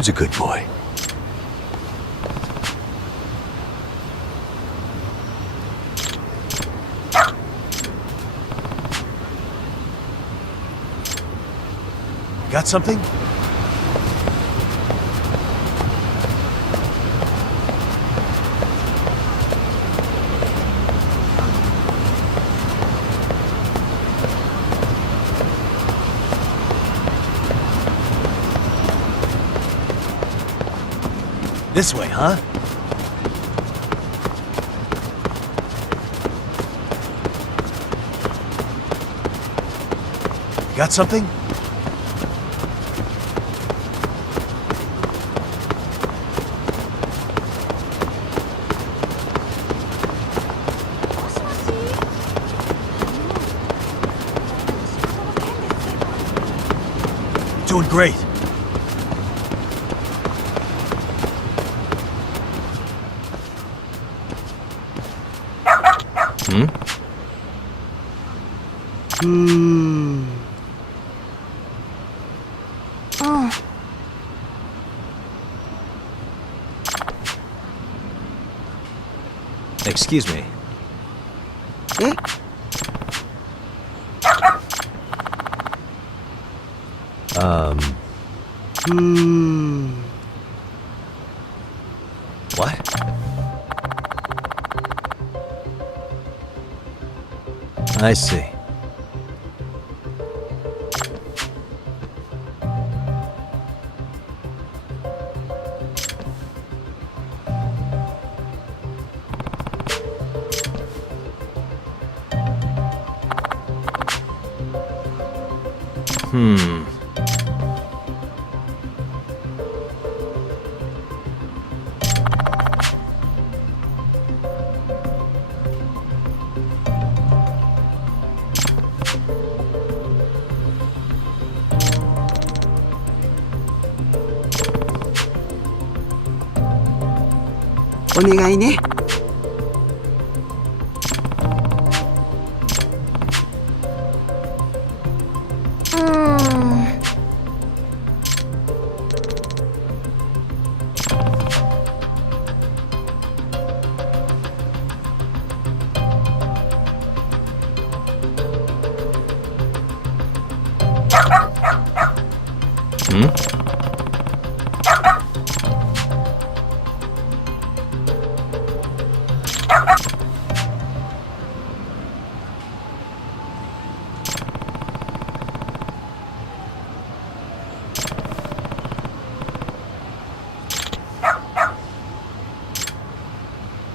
Who's a good boy? Got something? This way, huh? Got something? Doing great. Excuse me. What? I see.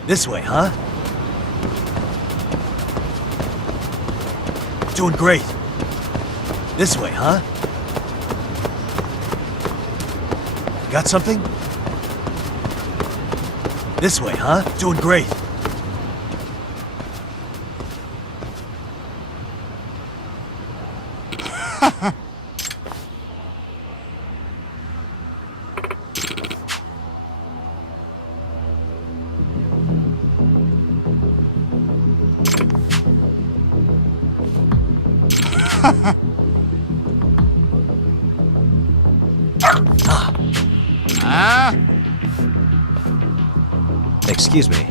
This way, huh? Doing great. This way, huh? Got something? This way, huh? Doing great. Excuse me.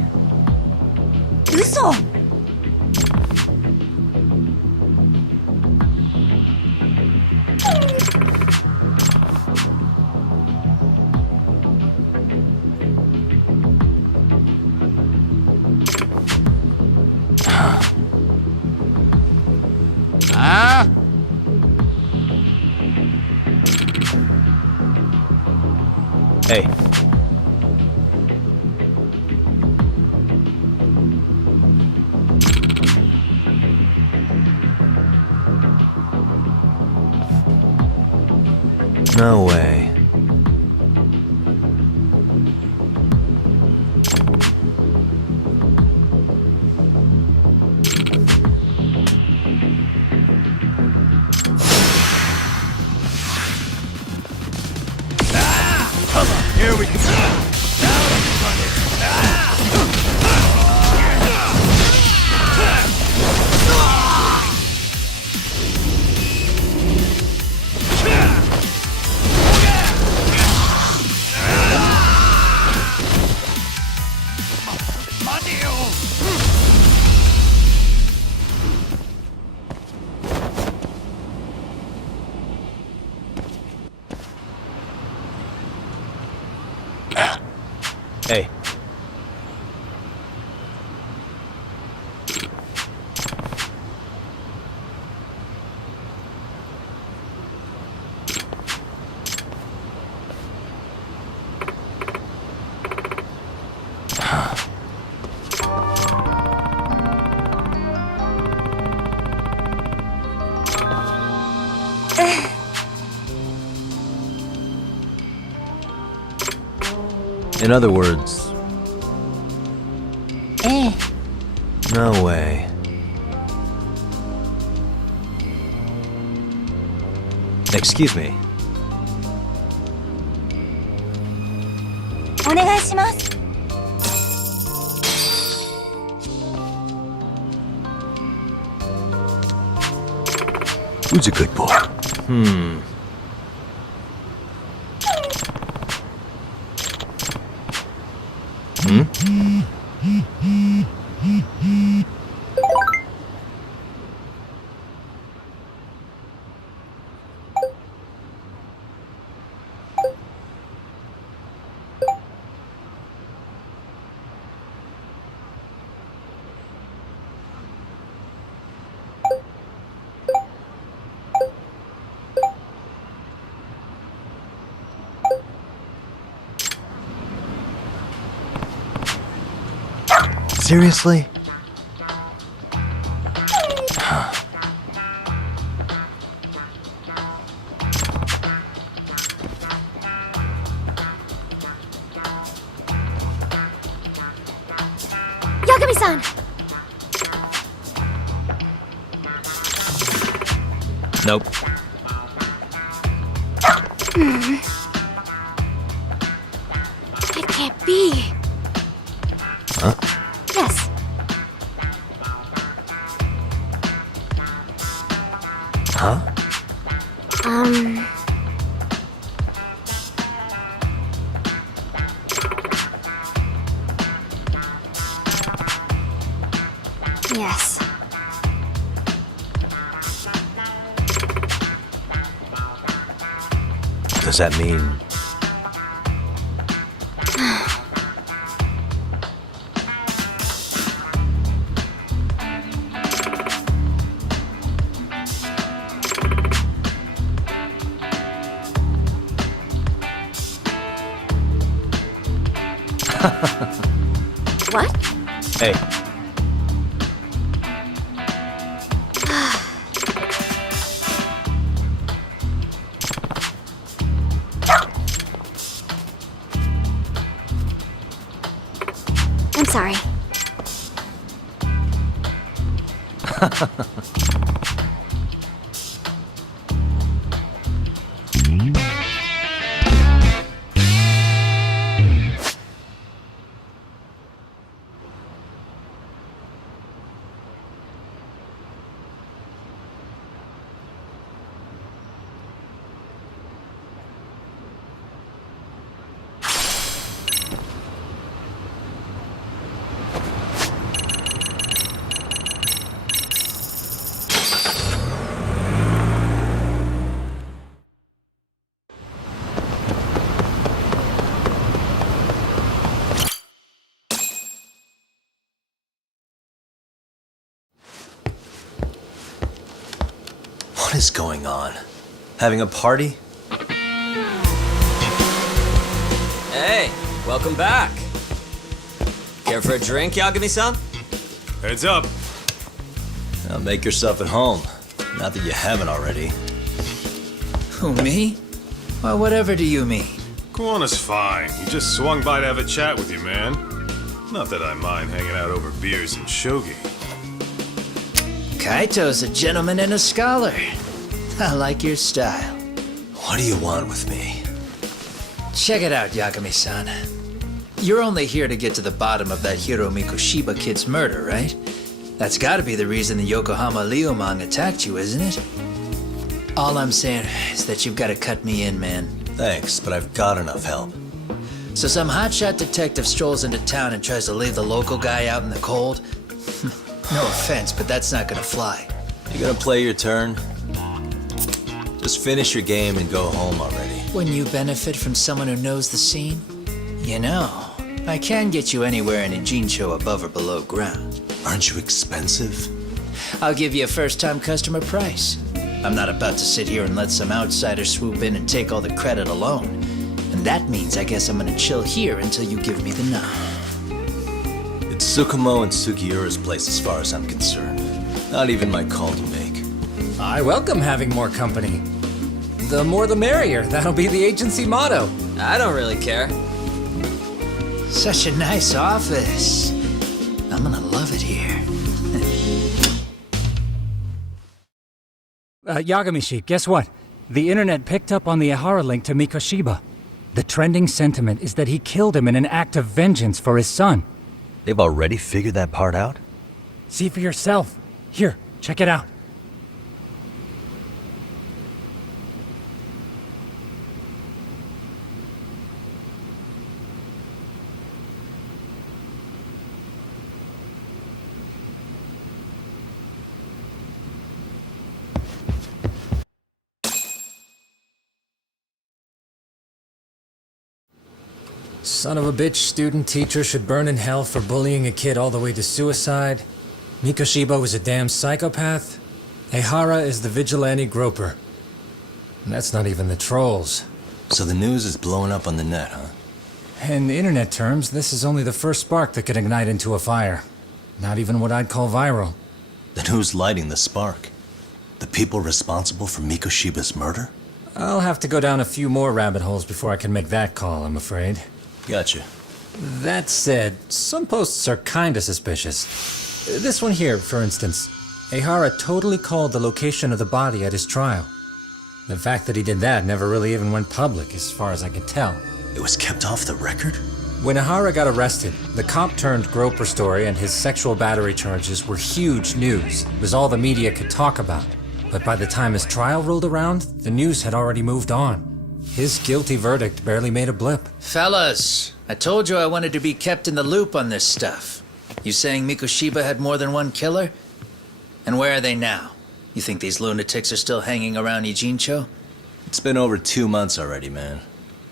Hey. No way. Here we go. Hey. In other words... No way. Excuse me. お願いします。 Who's a good boy? Seriously? Yagami-san! Nope. It can't be. Huh? Yes. Huh? Yes. Does that mean... What? Hey. I'm sorry. What is going on? Having a party? Hey, welcome back. Care for a drink, Yagami-san? Heads up. Now make yourself at home. Not that you haven't already. Who, me? Well, whatever do you mean? Kuwana's fine. He just swung by to have a chat with you, man. Not that I mind hanging out over beers and shogi. Kaito's a gentleman and a scholar. I like your style. What do you want with me? Check it out, Yagami-san. You're only here to get to the bottom of that Hiro Mikoshiba kid's murder, right? That's gotta be the reason the Yokohama Leomang attacked you, isn't it? All I'm saying is that you've gotta cut me in, man. Thanks, but I've got enough help. So some hotshot detective strolls into town and tries to leave the local guy out in the cold? No offense, but that's not gonna fly. You gonna play your turn? Just finish your game and go home already. When you benefit from someone who knows the scene? You know, I can get you anywhere in a Jincho above or below ground. Aren't you expensive? I'll give you a first-time customer price. I'm not about to sit here and let some outsider swoop in and take all the credit alone. And that means I guess I'm gonna chill here until you give me the nod. It's Tsukumo and Sugiura's place as far as I'm concerned. Not even my call to make. I welcome having more company. The more the merrier. That'll be the agency motto. I don't really care. Such a nice office. I'm gonna love it here. Yagamishi, guess what? The internet picked up on the Ihara link to Mikoshiba. The trending sentiment is that he killed him in an act of vengeance for his son. They've already figured that part out? See for yourself. Here, check it out. Son of a bitch student teacher should burn in hell for bullying a kid all the way to suicide. Mikoshiba was a damn psychopath. Ehara is the vigilante groper. And that's not even the trolls. So the news is blowing up on the net, huh? In internet terms, this is only the first spark that could ignite into a fire. Not even what I'd call viral. Then who's lighting the spark? The people responsible for Mikoshiba's murder? I'll have to go down a few more rabbit holes before I can make that call, I'm afraid. Gotcha. That said, some posts are kinda suspicious. This one here, for instance. Ehara totally called the location of the body at his trial. The fact that he did that never really even went public, as far as I can tell. It was kept off the record? When Ehara got arrested, the cop-turned-groper story and his sexual battery charges were huge news. It was all the media could talk about. But by the time his trial rolled around, the news had already moved on. His guilty verdict barely made a blip. Fellas, I told you I wanted to be kept in the loop on this stuff. You saying Mikoshiba had more than one killer? And where are they now? You think these lunatics are still hanging around Ijincho? It's been over 2 months already, man.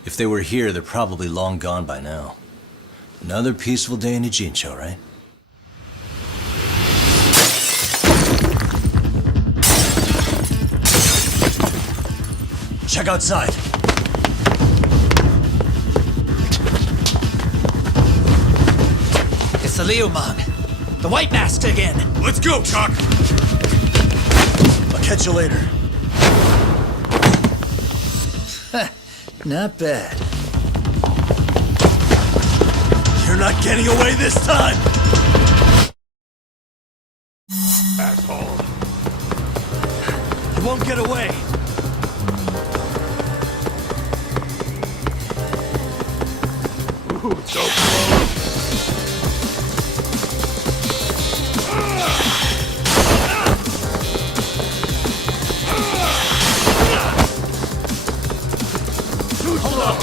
If they were here, they're probably long gone by now. Another peaceful day in Ijincho, right? Check outside. It's the Liumang. The White Mask again. Let's go, Chuck! I'll catch you later. Not bad. You're not getting away this time! Asshole. You won't get away! Ooh, so close. Hold up!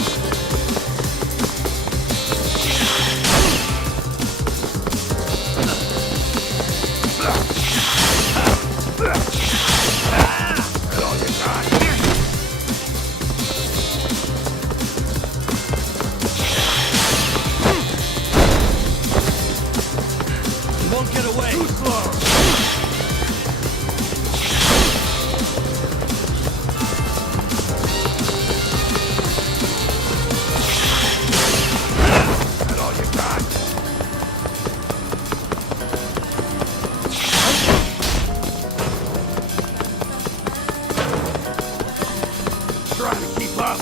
You won't get away. Too slow. That's all you got. Trying to keep up.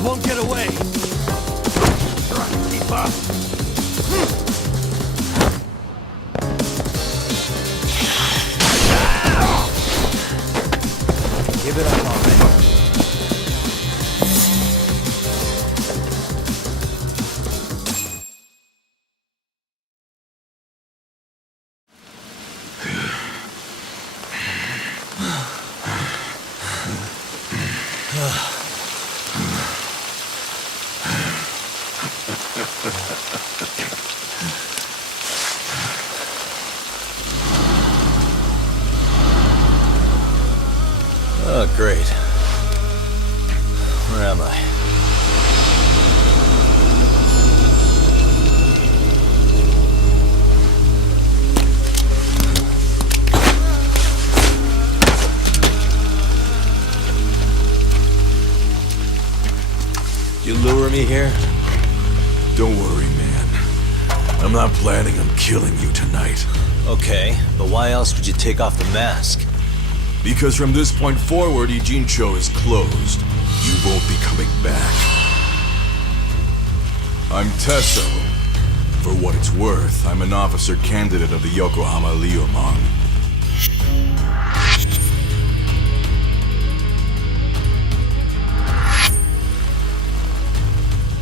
You won't get away. Keep up. Give it up, all right. Oh, great. Where am I? You lure me here? Don't worry, man. I'm not planning on killing you tonight. Okay, but why else would you take off the mask? Because from this point forward, Ijincho is closed. You won't be coming back. I'm Tesso. For what it's worth, I'm an officer candidate of the Yokohama Liumang.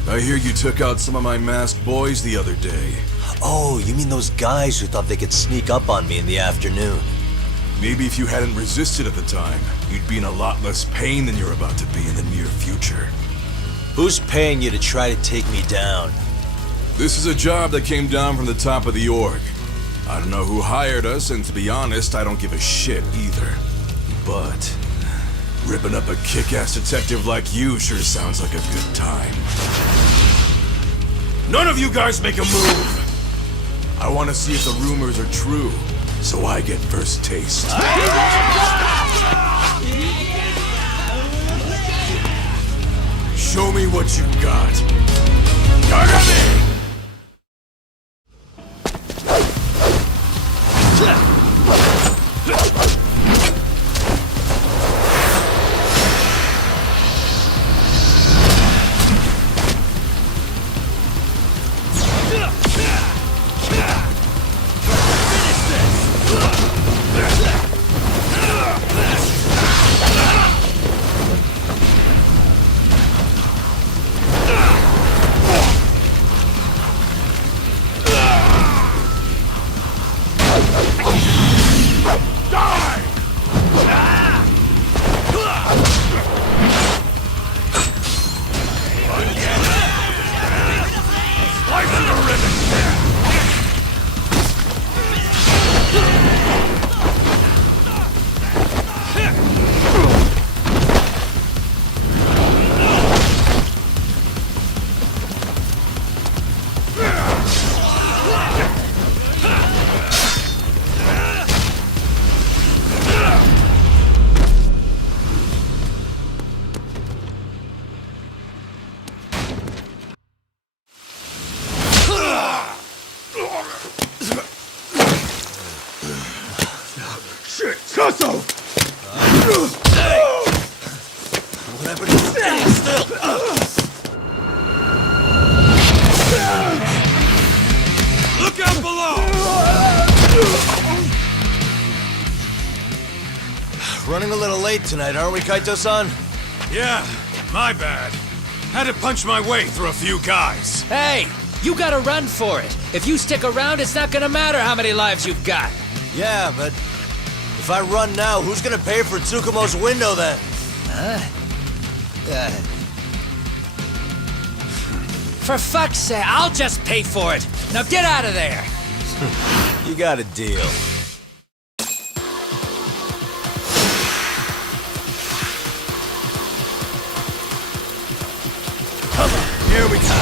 I hear you took out some of my masked boys the other day. Oh, you mean those guys who thought they could sneak up on me in the afternoon? Maybe if you hadn't resisted at the time, you'd be in a lot less pain than you're about to be in the near future. Who's paying you to try to take me down? This is a job that came down from the top of the org. I don't know who hired us, and to be honest, I don't give a shit either. But ripping up a kick-ass detective like you sure sounds like a good time. None of you guys make a move! I want to see if the rumors are true, so I get first taste. Show me what you got. Yagami! Running a little late tonight, aren't we, Kaito-san? Yeah, my bad. Had to punch my way through a few guys. Hey, you gotta run for it. If you stick around, it's not gonna matter how many lives you've got. Yeah, but if I run now, who's gonna pay for Tsukumo's window then? For fuck's sake, I'll just pay for it. Now get out of there. You got a deal. Here we go.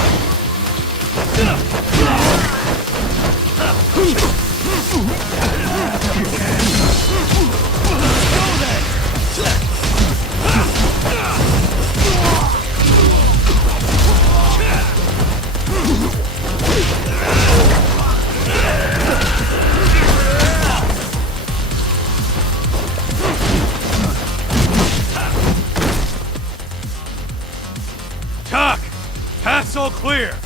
Clear.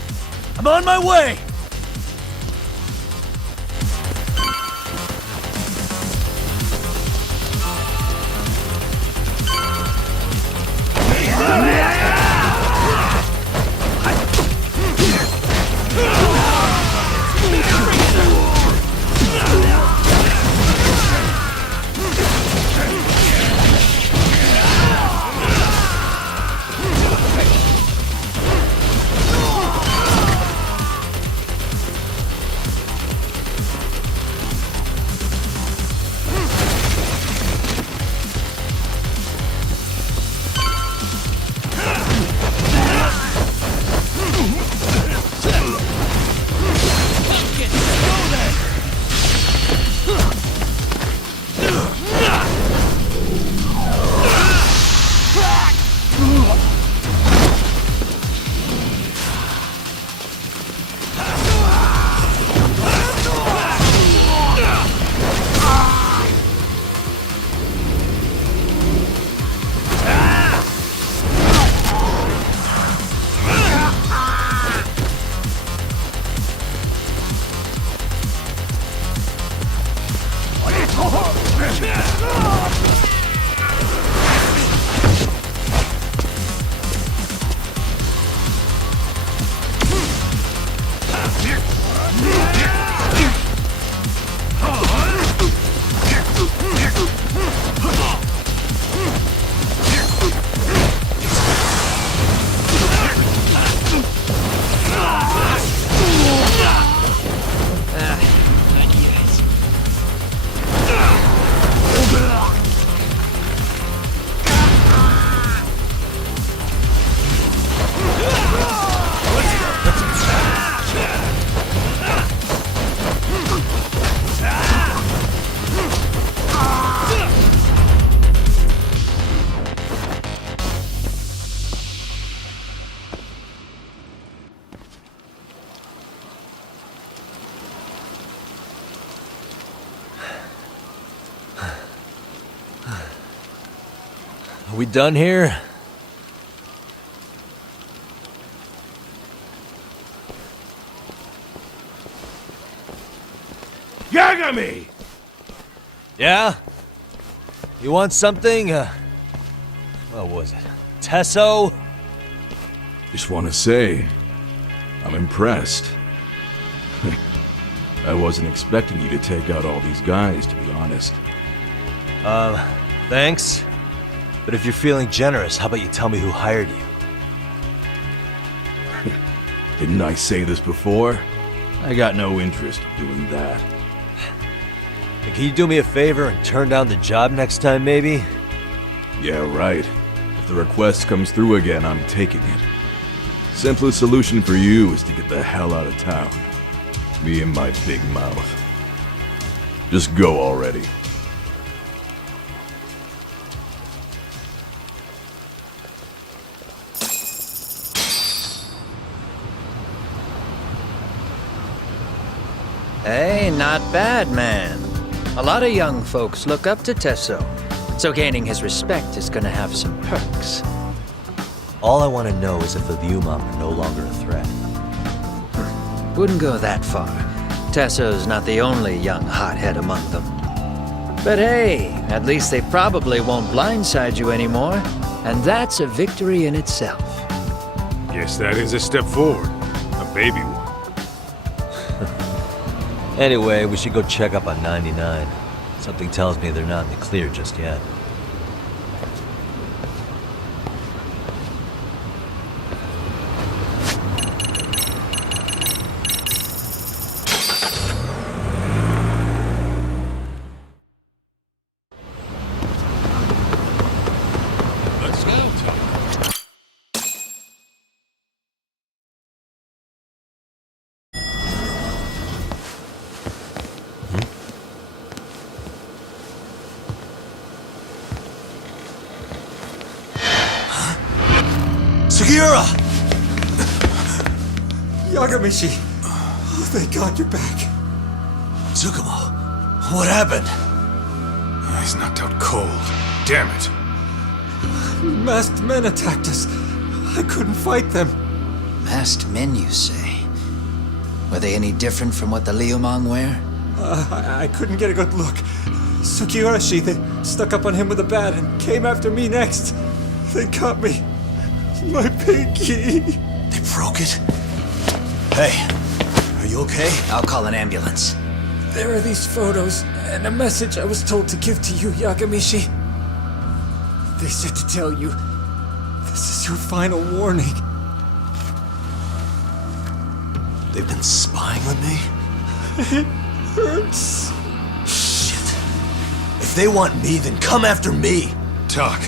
I'm on my way! Are we done here? Yagami! Yeah? You want something? What was it? Tesso? Just want to say, I'm impressed. I wasn't expecting you to take out all these guys, to be honest. Thanks. But if you're feeling generous, how about you tell me who hired you? Didn't I say this before? I got no interest in doing that. And can you do me a favor and turn down the job next time, maybe? Yeah, right. If the request comes through again, I'm taking it. Simplest solution for you is to get the hell out of town. Me and my big mouth. Just go already. Hey, not bad, man. A lot of young folks look up to Tesso, so gaining his respect is gonna have some perks. All I want to know is if the Liumang are no longer a threat. Wouldn't go that far. Tesso's not the only young hothead among them. But hey, at least they probably won't blindside you anymore, and that's a victory in itself. Guess that is a step forward. A baby one. Anyway, we should go check up on 99. Something tells me they're not in the clear just yet. Let's go. Sugiura! Yagamishi! Oh, thank God you're back. Tsukumo, what happened? He's knocked out cold. Damn it. Masked men attacked us. I couldn't fight them. Masked men, you say? Were they any different from what the Liumang wear? I couldn't get a good look. Sugiura, they stuck up on him with a bat and came after me next. They got me. My pinky. They broke it? Hey, are you okay? I'll call an ambulance. There are these photos and a message I was told to give to you, Yagamishi. They said to tell you, this is your final warning. They've been spying on me? It hurts. Shit. If they want me, then come after me. Talk.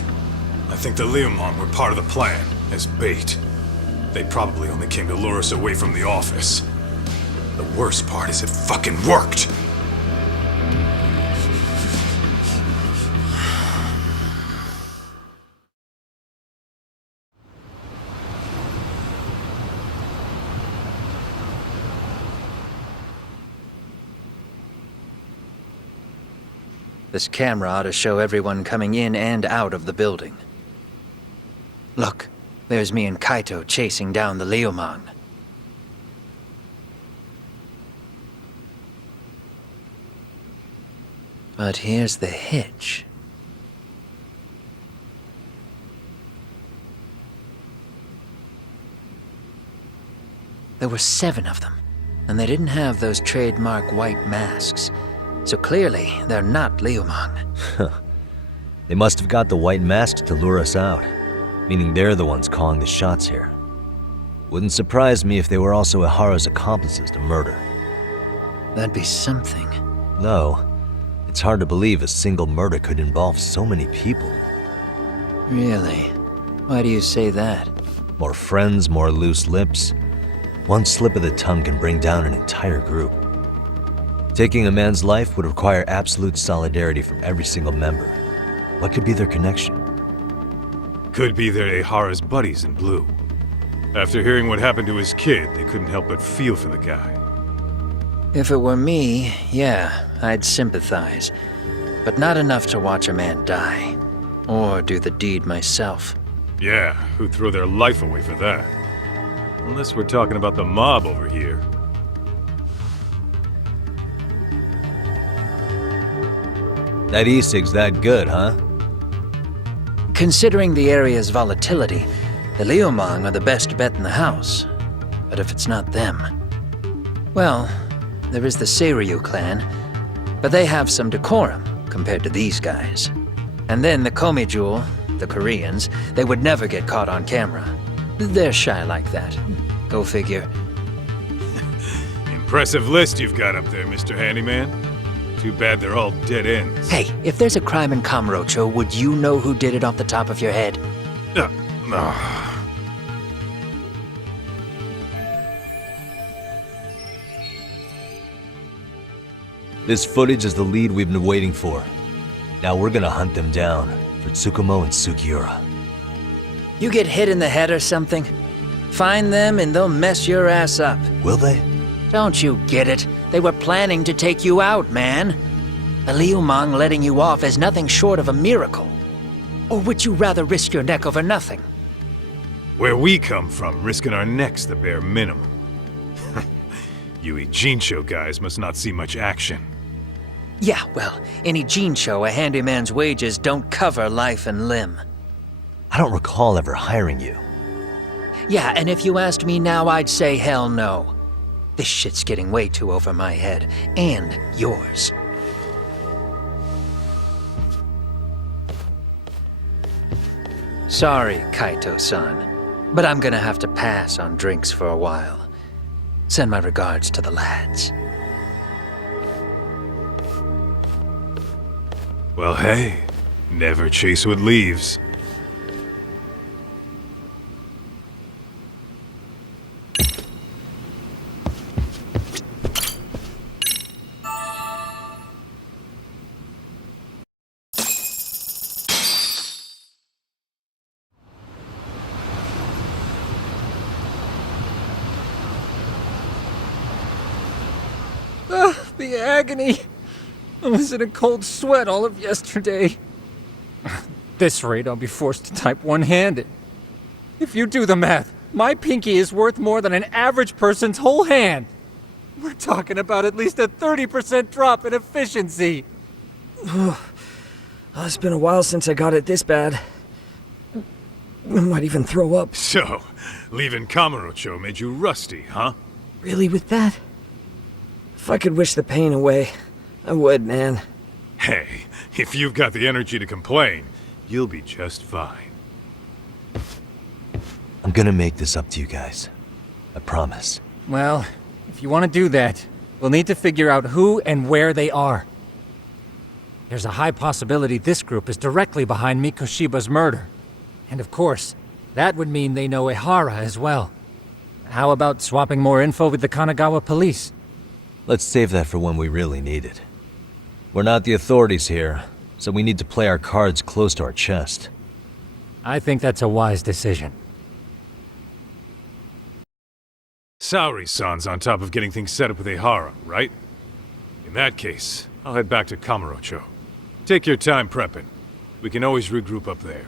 I think the Liumang were part of the plan, as bait. They probably only came to lure us away from the office. The worst part is it fucking worked! This camera ought to show everyone coming in and out of the building. Look, there's me and Kaito chasing down the Liumang. But here's the hitch. There were 7 of them, and they didn't have those trademark white masks. So clearly, they're not Liumang. They must have got the white masks to lure us out, meaning they're the ones calling the shots here. Wouldn't surprise me if they were also Ihara's accomplices to murder. That'd be something. No, it's hard to believe a single murder could involve so many people. Really? Why do you say that? More friends, more loose lips. One slip of the tongue can bring down an entire group. Taking a man's life would require absolute solidarity from every single member. What could be their connection? Could be they're Ihara's buddies in blue. After hearing what happened to his kid, they couldn't help but feel for the guy. If it were me, yeah, I'd sympathize. But not enough to watch a man die. Or do the deed myself. Yeah, who'd throw their life away for that? Unless we're talking about the mob over here. That e-cig's that good, huh? Considering the area's volatility, the Liumang are the best bet in the house. But if it's not them... Well, there is the Seiryu clan, but they have some decorum compared to these guys. And then the Komijul, the Koreans, they would never get caught on camera. They're shy like that. Go figure. Impressive list you've got up there, Mr. Handyman. Too bad they're all dead ends. Hey, if there's a crime in Kamurocho, would you know who did it off the top of your head? This footage is the lead we've been waiting for. Now we're gonna hunt them down for Tsukumo and Sugiura. You get hit in the head or something? Find them and they'll mess your ass up. Will they? Don't you get it? They were planning to take you out, man. The Liumang letting you off is nothing short of a miracle. Or would you rather risk your neck over nothing? Where we come from, risking our necks the bare minimum. You Ijincho guys must not see much action. Yeah, well, in Ijincho, a handyman's wages don't cover life and limb. I don't recall ever hiring you. Yeah, and if you asked me now, I'd say hell no. This shit's getting way too over my head. And yours. Sorry, Kaito-san, but I'm gonna have to pass on drinks for a while. Send my regards to the lads. Well, hey, never chase what leaves. The agony! I was in a cold sweat all of yesterday. At this rate, I'll be forced to type one-handed. If you do the math, My pinky is worth more than an average person's whole hand. We're talking about at least a 30% drop in efficiency. It's been a while since I got it this bad. I might even throw up. So, leaving Kamurocho made you rusty, huh? Really, with that? If I could wish the pain away, I would, man. Hey, if you've got the energy to complain, you'll be just fine. I'm gonna make this up to you guys. I promise. Well, if you want to do that, we'll need to figure out who and where they are. There's a high possibility this group is directly behind Mikoshiba's murder. And of course, that would mean they know Ehara as well. How about swapping more info with the Kanagawa police? Let's save that for when we really need it. We're not the authorities here, so we need to play our cards close to our chest. I think that's a wise decision. Saori-san's on top of getting things set up with Ehara, right? In that case, I'll head back to Kamurocho. Take your time prepping. We can always regroup up there.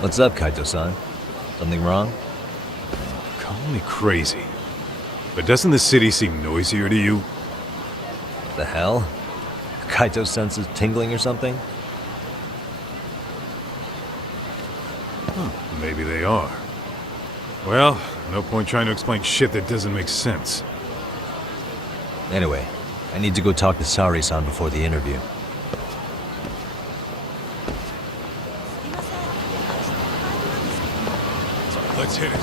What's up, Kaito-san? Something wrong? Call me crazy, but doesn't the city seem noisier to you? The hell? Kaito's senses tingling or something? Maybe they are. Well, no point trying to explain shit that doesn't make sense. Anyway, I need to go talk to Saori-san before the interview. Let's hit it.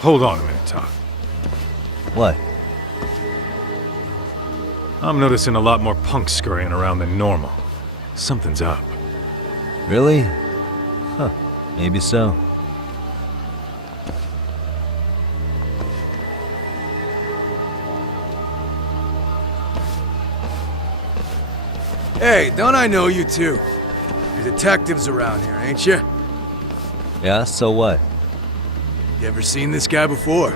Hold on a minute, Tom. What? I'm noticing a lot more punks scurrying around than normal. Something's up. Really? Huh. Maybe so. Hey, don't I know you two? You're detectives around here, ain't you? Yeah, so what? You ever seen this guy before?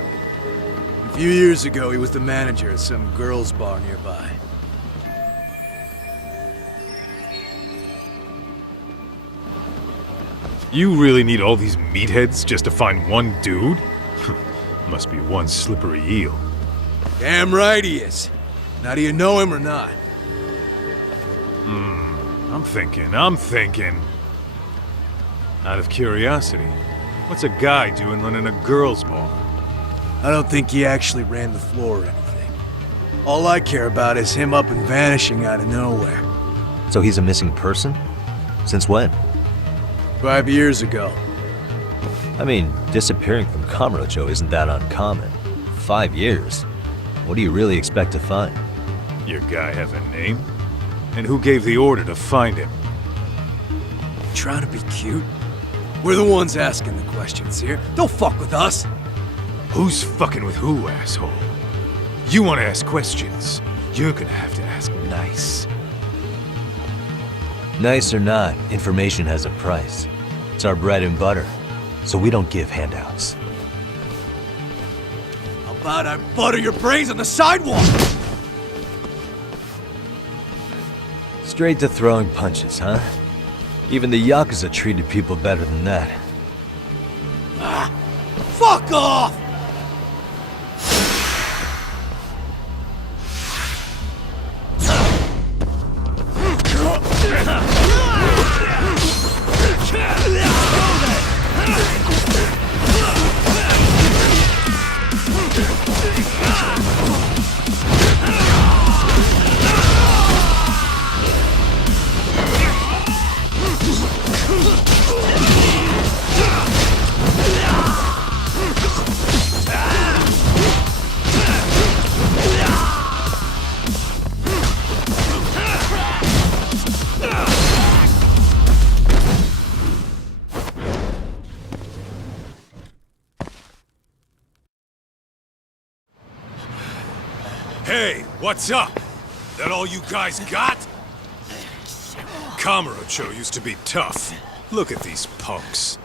A few years ago, he was the manager at some girls' bar nearby. You really need all these meatheads just to find one dude? Must be one slippery eel. Damn right he is. Now, do you know him or not? I'm thinking. Out of curiosity, what's a guy doing running a girls' bar? I don't think he actually ran the floor or anything. All I care about is him up and vanishing out of nowhere. So he's a missing person? Since when? 5 years ago. I mean, disappearing from Kamurocho isn't that uncommon. 5 years? What do you really expect to find? Your guy have a name? And who gave the order to find him? Trying to be cute? We're the ones asking the questions here. Don't fuck with us! Who's fucking with who, asshole? You want to ask questions? You're gonna have to ask nice. Nice or not, information has a price. It's our bread and butter, so we don't give handouts. How about I butter your brains on the sidewalk? Straight to throwing punches, huh? Even the Yakuza treated people better than that. Fuck off! Hey, what's up? That all you guys got? Kamurocho used to be tough. Look at these punks.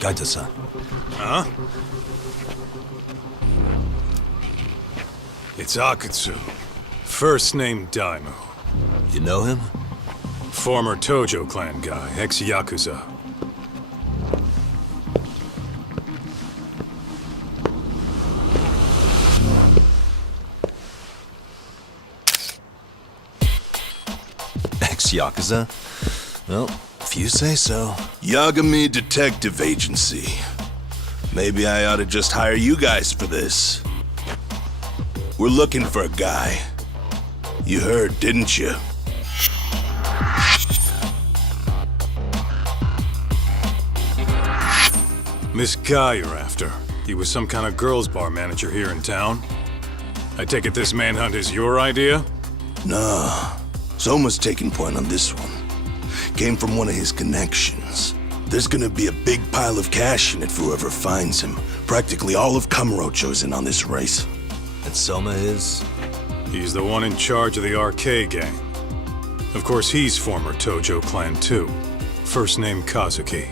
Kaito-san. Huh? It's Akutsu. First name Daimu. You know him? Former Tojo clan guy, ex-Yakuza. Ex-Yakuza? Well, if you say so. Yagami Detective Agency. Maybe I ought to just hire you guys for this. We're looking for a guy. You heard, didn't you? This guy you're after, he was some kind of girls' bar manager here in town? I take it this manhunt is your idea? Nah. Soma's taking point on this one. Came from one of his connections. There's gonna be a big pile of cash in it for whoever finds him. Practically all of Kamurocho's in on this race. And Soma is? He's the one in charge of the RK gang. Of course, he's former Tojo clan too. First name Kazuki.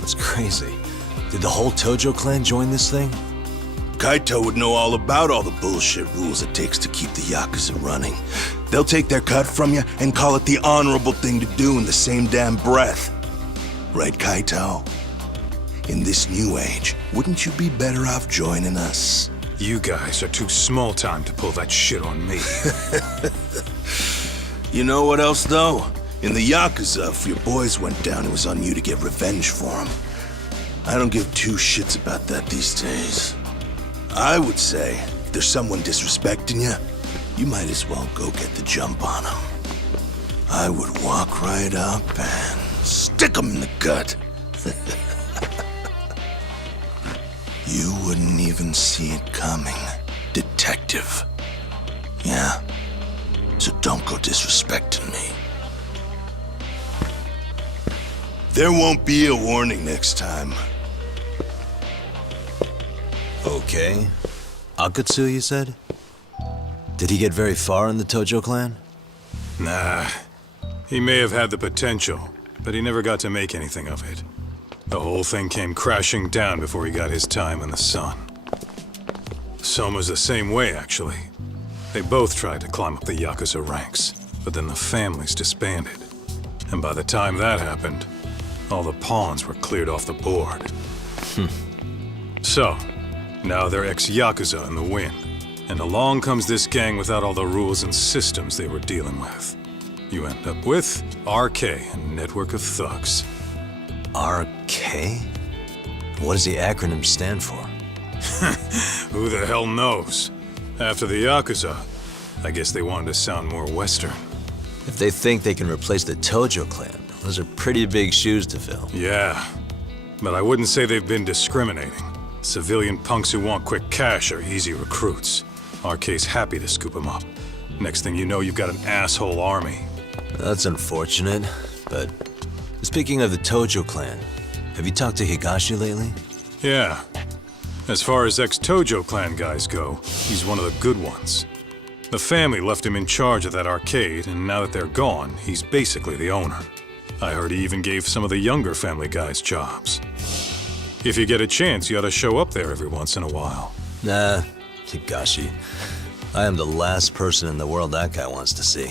That's crazy. Did the whole Tojo clan join this thing? Kaito would know all about all the bullshit rules it takes to keep the Yakuza running. They'll take their cut from you and call it the honorable thing to do in the same damn breath. Right, Kaito? In this new age, wouldn't you be better off joining us? You guys are too small time to pull that shit on me. You know what else, though? In the Yakuza, if your boys went down, it was on you to get revenge for them. I don't give two shits about that these days. I would say, if there's someone disrespecting you, you might as well go get the jump on them. I would walk right up and stick them in the gut. You wouldn't even see it coming, detective. Yeah, so don't go disrespecting me. There won't be a warning next time. Okay. Akutsu, you said? Did he get very far in the Tojo clan? Nah. He may have had the potential, but he never got to make anything of it. The whole thing came crashing down before he got his time in the sun. Soma's the same way, actually. They both tried to climb up the Yakuza ranks, but then the families disbanded. And by the time that happened, all the pawns were cleared off the board. So, now they're ex-Yakuza in the wind. And along comes this gang without all the rules and systems they were dealing with. You end up with RK, a network of thugs. RK? What does the acronym stand for? Who the hell knows? After the Yakuza, I guess they wanted to sound more Western. If they think they can replace the Tojo clan, those are pretty big shoes to fill. Yeah, but I wouldn't say they've been discriminating. Civilian punks who want quick cash are easy recruits. RK's happy to scoop them up. Next thing you know, you've got an asshole army. That's unfortunate, but speaking of the Tojo clan, have you talked to Higashi lately? Yeah. As far as ex-Tojo clan guys go, he's one of the good ones. The family left him in charge of that arcade, and now that they're gone, he's basically the owner. I heard he even gave some of the younger family guys jobs. If you get a chance, you ought to show up there every once in a while. Nah, Higashi. I am the last person in the world that guy wants to see.